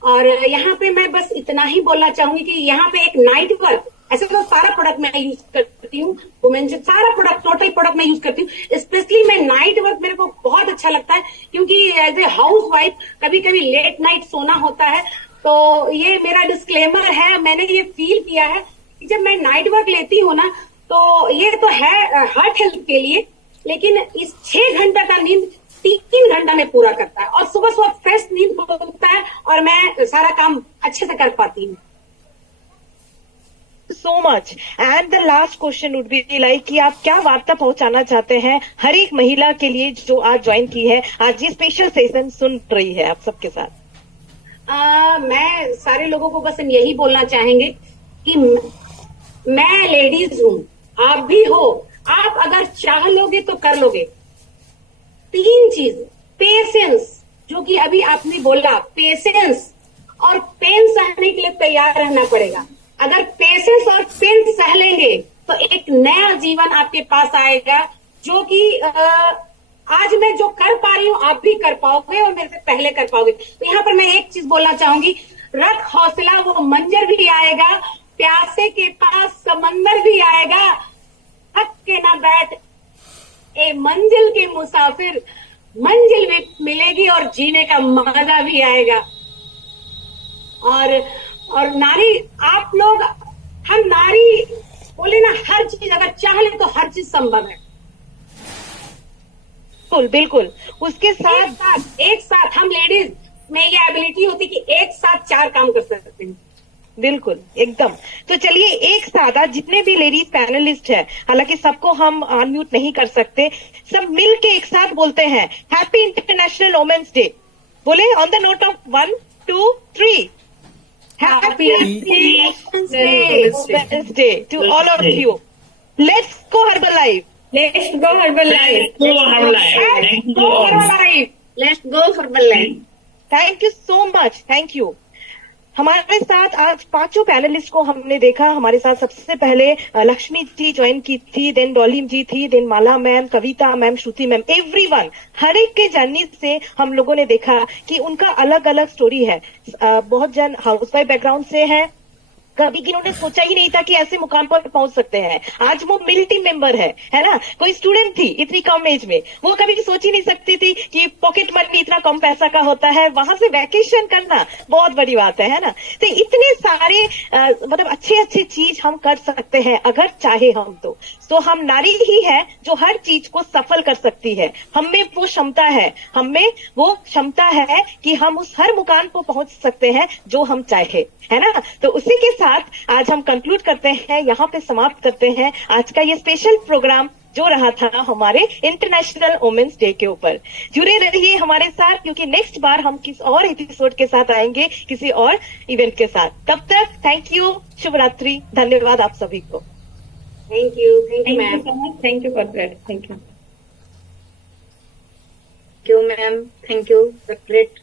और यहाँ पे मैं बस इतना ही बोलना चाहूंगी कि यहाँ पे एक नाइट वर्क, ऐसे तो सारा प्रोडक्ट मैं यूज करती हूँ, सारा प्रोडक्ट, टोटल प्रोडक्ट मैं यूज करती हूँ। स्पेशली मैं नाइट वर्क मेरे को बहुत अच्छा लगता है, क्योंकि एज ए हाउस वाइफ कभी कभी लेट नाइट सोना होता है। तो ये मेरा डिस्क्लेमर है, मैंने ये फील किया है कि जब मैं नाइट वर्क लेती हूँ ना, तो ये तो है हार्ट हेल्थ के लिए, लेकिन इस 6 घंटे का नींद 3 घंटा में पूरा करता है और सुबह सुबह फ्रेश नींद होता है और मैं सारा काम अच्छे से कर पाती हूँ। So much. And the last question would be like कि आप क्या वार्ता पहुंचाना चाहते हैं हर एक महिला के लिए जो आज ज्वाइन की है, आज ये स्पेशल सेशन सुन रही है आप सबके साथ? मैं सारे लोगों को बस यही बोलना चाहेंगे कि मैं लेडीज हूँ, आप भी हो। आप अगर चाह लोगे तो कर लोगे। 3 चीज, पेशेंस, जो कि अभी आपने बोला, पेशेंस और पेन सहने के लिए तैयार रहना पड़ेगा। अगर पेशेंस और पेन सह लेंगे तो एक नया जीवन आपके पास आएगा, जो कि आज मैं जो कर पा रही हूँ आप भी कर पाओगे और मेरे से पहले कर पाओगे। तो यहाँ पर मैं एक चीज बोलना चाहूंगी, रख हौसला, वो मंजर भी आएगा, प्यासे के पास समंदर भी आएगा, थक के ना बैठ ए मंजिल के मुसाफिर, मंजिल भी मिलेगी और जीने का मजा भी आएगा। और नारी, आप लोग, हम नारी बोले ना, हर चीज अगर चाह ले तो हर चीज संभव है। बिल्कुल बिल्कुल। उसके साथ एक साथ हम लेडीज में ये एबिलिटी होती कि एक साथ 4 काम कर सकते हैं। बिल्कुल, एकदम। तो चलिए, एक साथ आज जितने भी लेडीज पैनलिस्ट हैं, हालांकि सबको हम अनम्यूट नहीं कर सकते, सब मिल के एक साथ बोलते हैं हैप्पी इंटरनेशनल वुमेन्स डे। बोले on the note of 1 2 3, happy women's day to all of you. Let's go Herbalife, let's go Herbalife, let's go Herbalife. Thank you so much, thank you. हमारे साथ आज 5 panelist को हमने देखा। हमारे साथ सबसे पहले लक्ष्मी जी ज्वाइन की थी, देन डॉली जी थी, देन माला मैम, कविता मैम, श्रुति मैम, एवरीवन। हर एक के जर्नी से हम लोगों ने देखा कि उनका अलग अलग स्टोरी है। बहुत जन हाउसवाइफ बैकग्राउंड से हैं, कभी किन्होंने सोचा ही नहीं था कि ऐसे मुकाम पर पहुंच सकते हैं। आज वो मिल टीम मेंबर है ना। कोई स्टूडेंट थी इतनी कम एज में, वो कभी सोच ही नहीं सकती थी कि पॉकेट मनी इतना कम पैसा का होता है, वहां से वैकेशन करना बहुत बड़ी बात है ना। तो इतने सारे मतलब अच्छे चीज हम कर सकते हैं अगर चाहे हम तो हम नारी ही है जो हर चीज को सफल कर सकती है। हमें वो क्षमता है, हमें वो क्षमता है कि हम उस हर मुकाम को पहुंच सकते हैं जो हम चाहे, है ना। तो उसी के साथ आज हम कंक्लूड करते हैं, यहाँ पे समाप्त करते हैं आज का ये स्पेशल प्रोग्राम जो रहा था हमारे इंटरनेशनल वुमेन्स डे के ऊपर। जुड़े रहिए हमारे साथ, क्योंकि नेक्स्ट बार हम किस और एपिसोड के साथ आएंगे, किसी और इवेंट के साथ। तब तक थैंक यू, शुभ रात्रि, धन्यवाद आप सभी को। Thank you ma'am, thank you for that, thank you ma'am, thank you, great